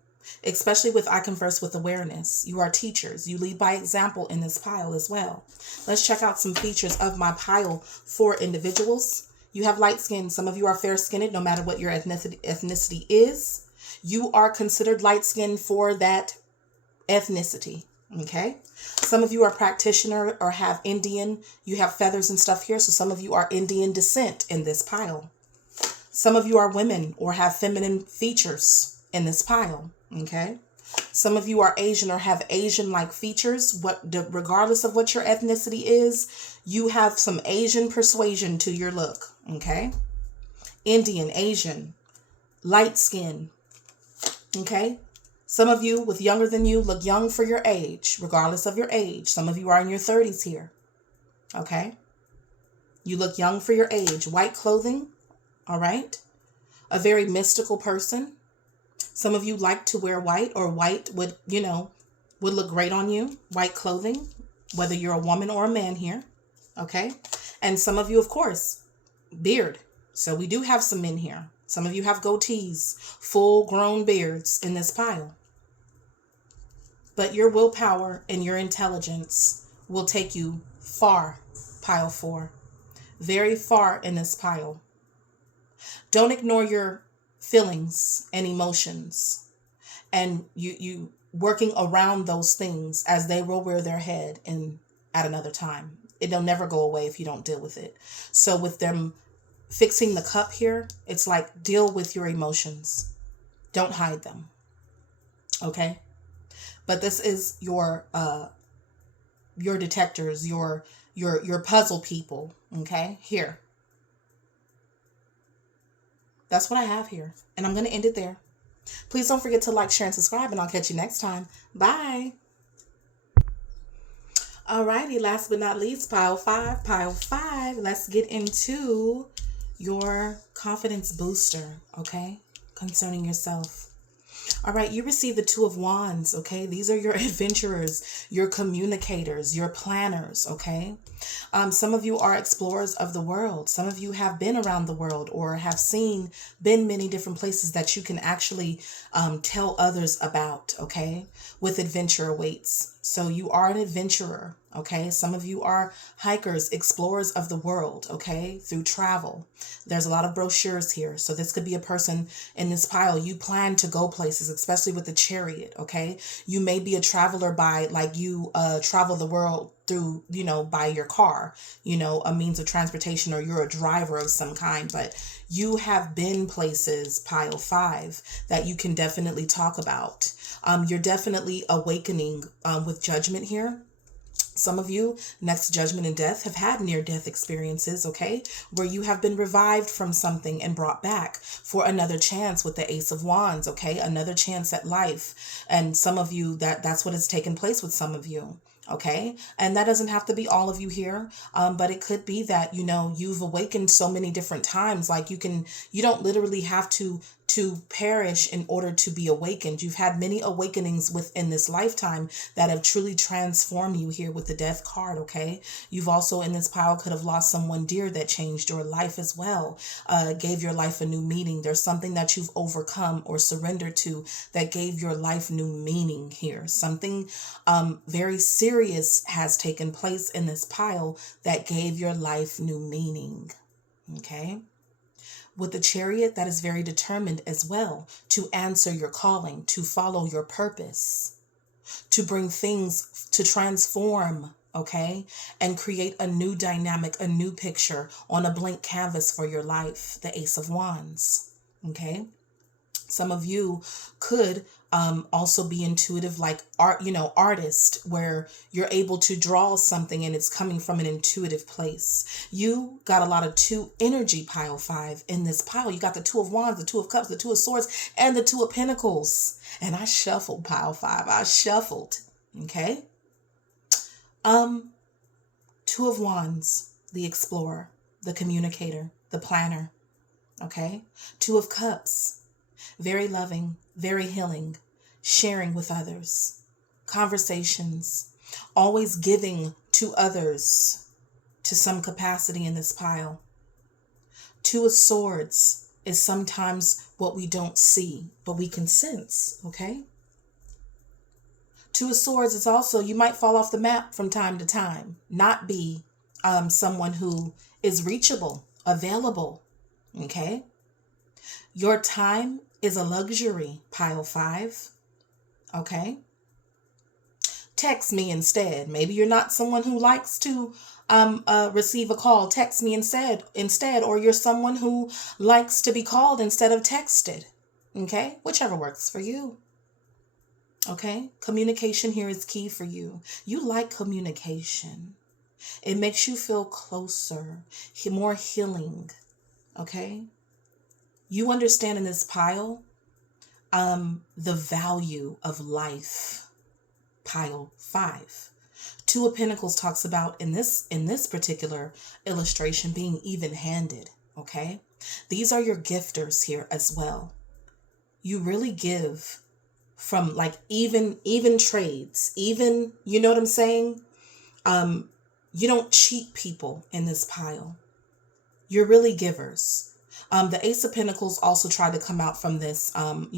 especially with I converse with awareness. You are teachers. You lead by example in this pile as well. Let's check out some features of my pile for individuals. You have light skin. Some of you are fair skinned, no matter what your ethnicity is. You are considered light skinned for that ethnicity. Okay. Some of you are practitioner or have Indian. You have feathers and stuff here. So some of you are Indian descent in this pile. Some of you are women or have feminine features in this pile. Okay. Some of you are Asian or have Asian-like features. Regardless of what your ethnicity is, you have some Asian persuasion to your look. Okay. Indian, Asian, light skin. Okay. Some of you with younger than you look young for your age, regardless of your age. Some of you are in your 30s here. Okay. You look young for your age. White clothing. All right. A very mystical person. Some of you like to wear white, or white would look great on you. White clothing, whether you're a woman or a man here. Okay. And some of you, of course, beard. So we do have some men here. Some of you have goatees, full grown beards in this pile. But your willpower and your intelligence will take you far, pile 4. Very far in this pile. Don't ignore your feelings and emotions, and you working around those things as they will rear their head in at another time. It'll never go away if you don't deal with it. So with them fixing the cup here, it's like deal with your emotions. Don't hide them. Okay? But this is your detectors, your puzzle people, okay? Here. That's what I have here. And I'm going to end it there. Please don't forget to like, share, and subscribe, and I'll catch you next time. Bye. Alrighty, last but not least, pile 5. Pile 5. Let's get into your confidence booster, okay? Concerning yourself. All right, you receive the 2 of Wands, okay? These are your adventurers, your communicators, your planners, okay? Some of you are explorers of the world. Some of you have been around the world or have been many different places that you can actually tell others about, okay? With adventure awaits. So you are an adventurer, okay? Some of you are hikers, explorers of the world, okay? Through travel. There's a lot of brochures here. So this could be a person in this pile. You plan to go places, especially with the chariot, okay? You may be a traveler by, like you travel the world through, by your car, a means of transportation, or you're a driver of some kind, but you have been places, pile 5, that you can definitely talk about. You're definitely awakening with judgment here. Some of you, next to judgment and death, have had near-death experiences, okay? Where you have been revived from something and brought back for another chance with the Ace of Wands, okay? Another chance at life. And some of you, that's what has taken place with some of you. Okay. And that doesn't have to be all of you here. But it could be that, you've awakened so many different times. Like you don't literally have to perish in order to be awakened. You've had many awakenings within this lifetime that have truly transformed you here with the death card. Okay. You've also in this pile could have lost someone dear that changed your life as well. Gave your life a new meaning. There's something that you've overcome or surrendered to that gave your life new meaning here. Something very serious has taken place in this pile that gave your life new meaning. Okay. With the Chariot, that is very determined as well to answer your calling, to follow your purpose, to bring things, to transform, okay, and create a new dynamic, a new picture on a blank canvas for your life. The Ace of Wands, okay. Some of you could also be intuitive, like art, artist, where you're able to draw something and it's coming from an intuitive place. You got a lot of 2 energy, pile 5 in this pile. You got the 2 of Wands, the 2 of Cups, the 2 of Swords, and the 2 of Pentacles. And I shuffled pile 5. I shuffled. Okay. 2 of Wands, the explorer, the communicator, the planner. Okay. 2 of Cups, very loving, very healing, sharing with others, conversations, always giving to others to some capacity in this pile. 2 of Swords is sometimes what we don't see, but we can sense, okay? 2 of Swords is also, you might fall off the map from time to time, not be someone who is reachable, available, okay? Your time is a luxury, pile 5, okay? Text me instead. Maybe you're not someone who likes to receive a call. Text me instead, or you're someone who likes to be called instead of texted, okay? Whichever works for you, okay? Communication here is key for you. You like communication. It makes you feel closer, more healing, okay? You understand in this pile the value of life, pile 5. 2 of Pentacles talks about in this particular illustration being even-handed, okay? These are your gifters here as well. You really give from like even trades, even, you know what I'm saying? You don't cheat people in this pile. You're really givers. The Ace of Pentacles also tried to come out from this, from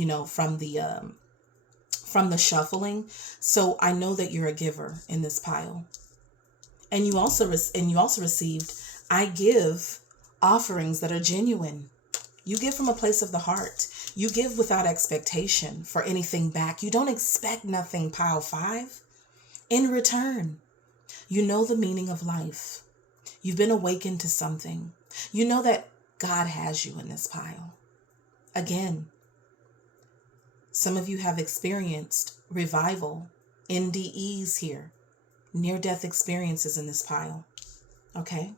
the shuffling. So I know that you're a giver in this pile. And you also received, I give offerings that are genuine. You give from a place of the heart. You give without expectation for anything back. You don't expect nothing, pile 5. In return, you know the meaning of life. You've been awakened to something. You know that God has you in this pile. Again, some of you have experienced revival, NDEs here, near-death experiences in this pile. Okay.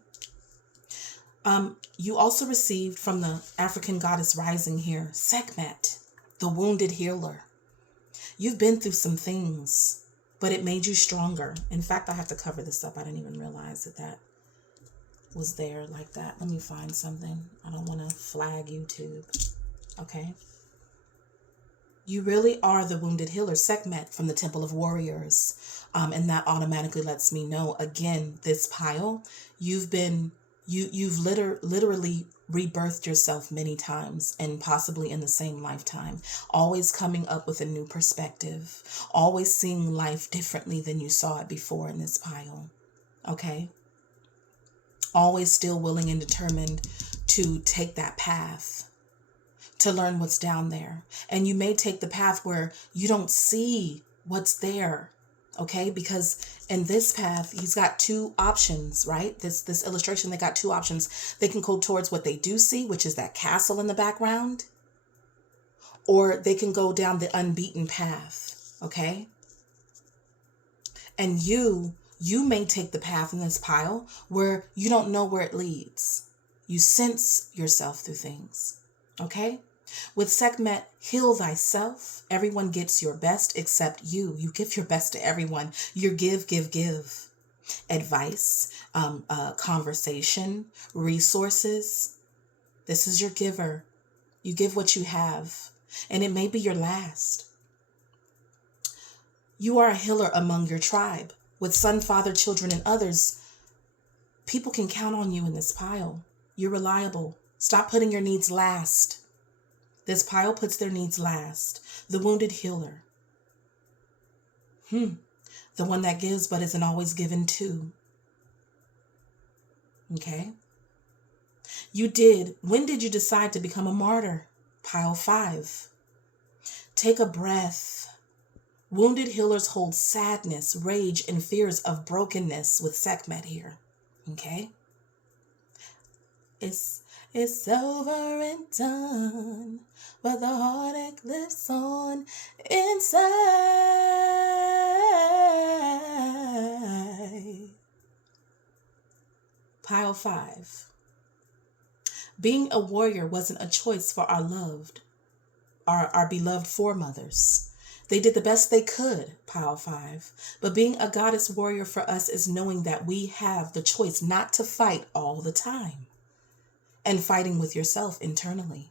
You also received from the African goddess rising here, Sekhmet, the wounded healer. You've been through some things, but it made you stronger. In fact, I have to cover this up. I didn't even realize that was there like that. Let me find something. I don't want to flag YouTube. Okay. You really are the wounded healer, Sekhmet from the Temple of Warriors. And that automatically lets me know, again, this pile, you've literally rebirthed yourself many times, and possibly in the same lifetime, always coming up with a new perspective, always seeing life differently than you saw it before in this pile. Okay. Always still willing and determined to take that path, to learn what's down there. And you may take the path where you don't see what's there, okay? Because in this path, he's got 2 options, right? This illustration, they got 2 options. They can go towards what they do see, which is that castle in the background, or they can go down the unbeaten path, okay? And you may take the path in this pile where you don't know where it leads. You sense yourself through things, okay? With Sekhmet, heal thyself. Everyone gets your best except you. You give your best to everyone. You give. Advice, conversation, resources. This is your giver. You give what you have, and it may be your last. You are a healer among your tribe. With son, father, children, and others, people can count on you in this pile. You're reliable. Stop putting your needs last. This pile puts their needs last. The wounded healer. The one that gives but isn't always given to. Okay? You did. When did you decide to become a martyr? Pile 5. Take a breath. Wounded healers hold sadness, rage, and fears of brokenness with Sekhmet here. Okay? It's over and done, but the heartache lives on inside. Pile 5. Being a warrior wasn't a choice for our beloved foremothers. They did the best they could, Pile 5. But being a goddess warrior for us is knowing that we have the choice not to fight all the time. And fighting with yourself internally.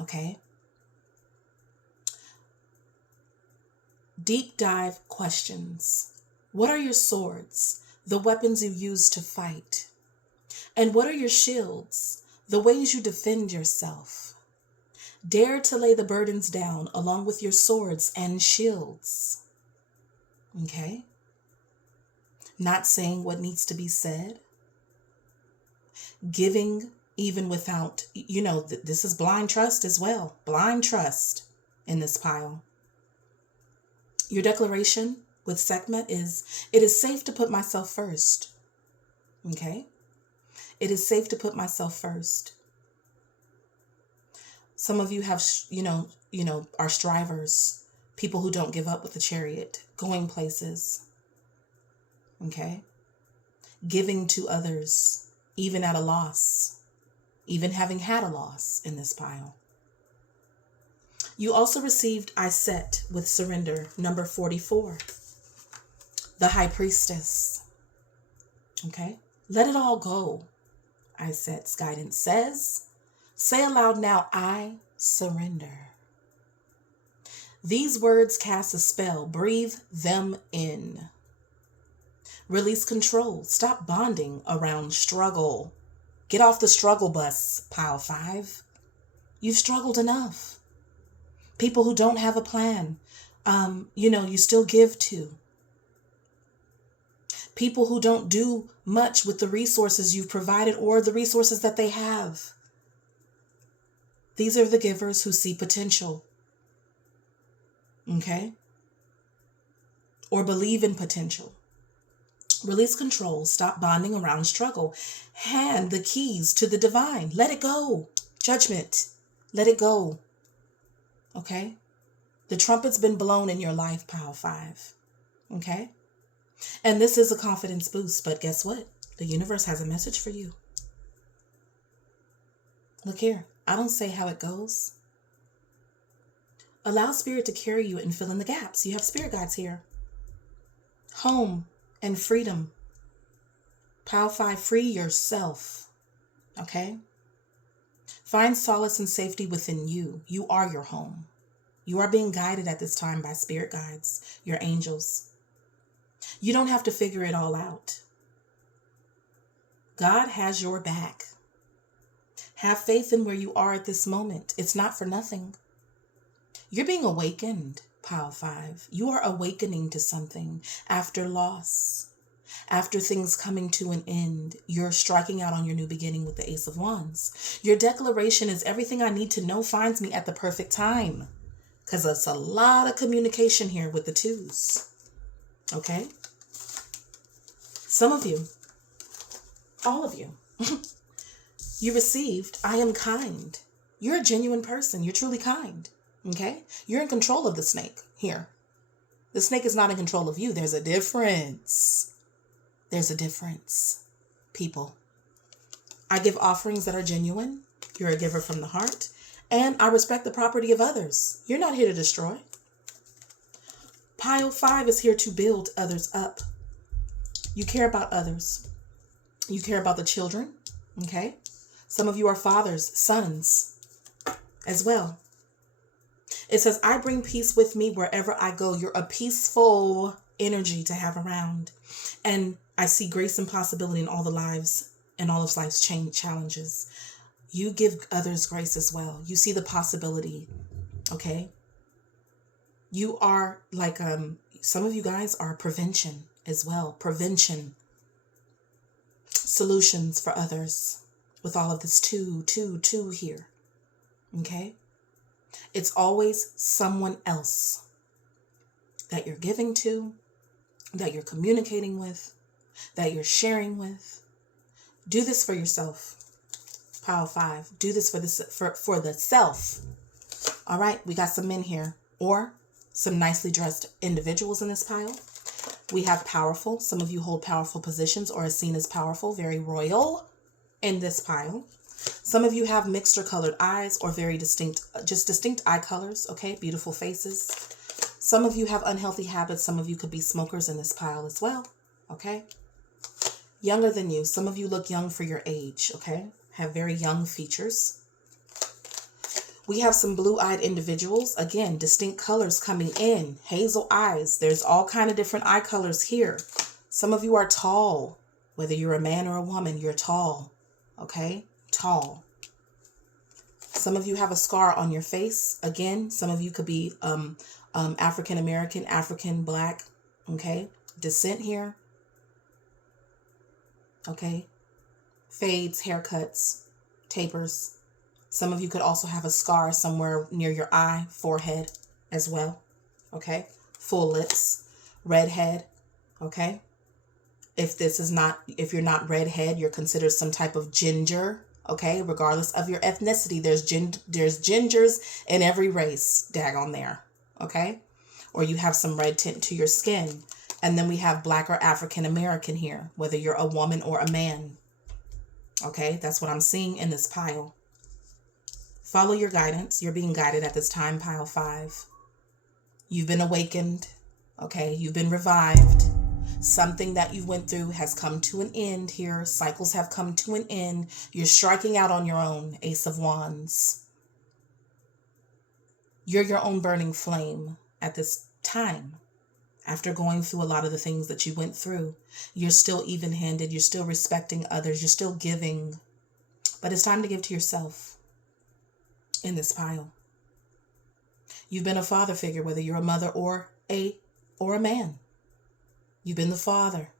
Okay? Deep dive questions. What are your swords? The weapons you use to fight. And what are your shields? The ways you defend yourself. Dare to lay the burdens down along with your swords and shields. Okay? Not saying what needs to be said. Giving even without, this is blind trust as well. Blind trust in this pile. Your declaration with Sekhmet is, it is safe to put myself first. Okay? It is safe to put myself first. Some of you have, are strivers, people who don't give up with the chariot, going places. Okay? Giving to others, even at a loss. Even having had a loss in this pile. You also received Iset with surrender, number 44. The high priestess. Okay? Let it all go, Iset's guidance says. Say aloud now, I surrender. These words cast a spell. Breathe them in. Release control. Stop bonding around struggle. Get off the struggle bus, Pile 5. You've struggled enough. People who don't have a plan, you still give to. People who don't do much with the resources you've provided or the resources that they have. These are the givers who see potential. Okay? Or believe in potential. Release control. Stop bonding around struggle. Hand the keys to the divine. Let it go. Judgment. Let it go. Okay? The trumpet's been blown in your life, Pile 5. Okay? And this is a confidence boost, but guess what? The universe has a message for you. Look here. I don't say how it goes. Allow spirit to carry you and fill in the gaps. You have spirit guides here. Home and freedom. Pile 5, free yourself. Okay? Find solace and safety within you. You are your home. You are being guided at this time by spirit guides, your angels. You don't have to figure it all out. God has your back. Have faith in where you are at this moment. It's not for nothing. You're being awakened, Pile 5. You are awakening to something after loss. After things coming to an end, you're striking out on your new beginning with the Ace of Wands. Your declaration is everything I need to know finds me at the perfect time. Because it's a lot of communication here with the 2s. Okay? Some of you, all of you, you received, I am kind. You're a genuine person. You're truly kind. Okay? You're in control of the snake here. The snake is not in control of you. There's a difference. There's a difference, people. I give offerings that are genuine. You're a giver from the heart. And I respect the property of others. You're not here to destroy. Pile 5 is here to build others up. You care about others. You care about the children. Okay? Some of you are fathers, sons as well. It says, I bring peace with me wherever I go. You're a peaceful energy to have around. And I see grace and possibility in all the lives and all of life's challenges. You give others grace as well. You see the possibility. Okay? You are like, some of you guys are prevention as well. Prevention. Solutions for others with all of this two here. Okay? It's always someone else that you're giving to, that you're communicating with, that you're sharing with. Do this for yourself. Pile 5. Do this for the self. All right, we got some men here, or some nicely dressed individuals in this pile. We have powerful. Some of you hold powerful positions or are seen as powerful, very royal in this pile. Some of you have mixed or colored eyes or very distinct eye colors. Okay, beautiful faces. Some of you have unhealthy habits. Some of you could be smokers in this pile as well. Okay. Younger than you. Some of you look young for your age. Okay. Have very young features. We have some blue-eyed individuals. Again, distinct colors coming in. Hazel eyes. There's all kind of different eye colors here. Some of you are tall. Whether you're a man or a woman, you're tall. Okay? Tall. Some of you have a scar on your face. Again, some of you could be African American, African, Black. Okay? Descent here. Okay? Fades, haircuts, tapers. Some of you could also have a scar somewhere near your eye, forehead as well. Okay? Full lips, redhead. Okay? If you're not redhead, you're considered some type of ginger. Okay? Regardless of your ethnicity, there's gingers in every race, daggone there. Okay? Or you have some red tint to your skin. And then we have Black or African American here, whether you're a woman or a man. Okay? That's what I'm seeing in this pile. Follow your guidance. You're being guided at this time, pile 5. You've been awakened. Okay, you've been revived. Something that you went through has come to an end here. Cycles have come to an end. You're striking out on your own, Ace of Wands. You're your own burning flame at this time. After going through a lot of the things that you went through, you're still even-handed. You're still respecting others. You're still giving. But it's time to give to yourself. In this pile. You've been a father figure, whether you're a mother or a man. You've been the father.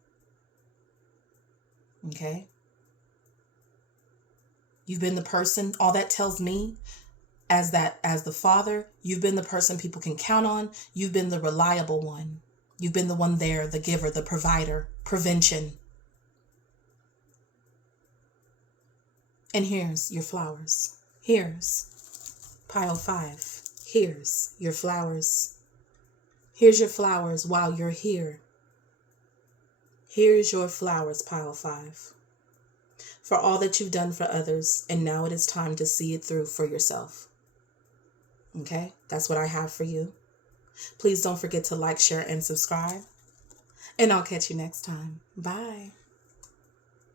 Okay? You've been the person, all that tells me as the father, you've been the person people can count on. You've been the reliable one. You've been the one there, the giver, the provider, prevention. And here's your flowers. Here's pile 5. Here's your flowers. Here's your flowers while you're here. Here's your flowers, pile 5. For all that you've done for others, and now it is time to see it through for yourself. Okay? That's what I have for you. Please don't forget to like, share, and subscribe. And I'll catch you next time. Bye.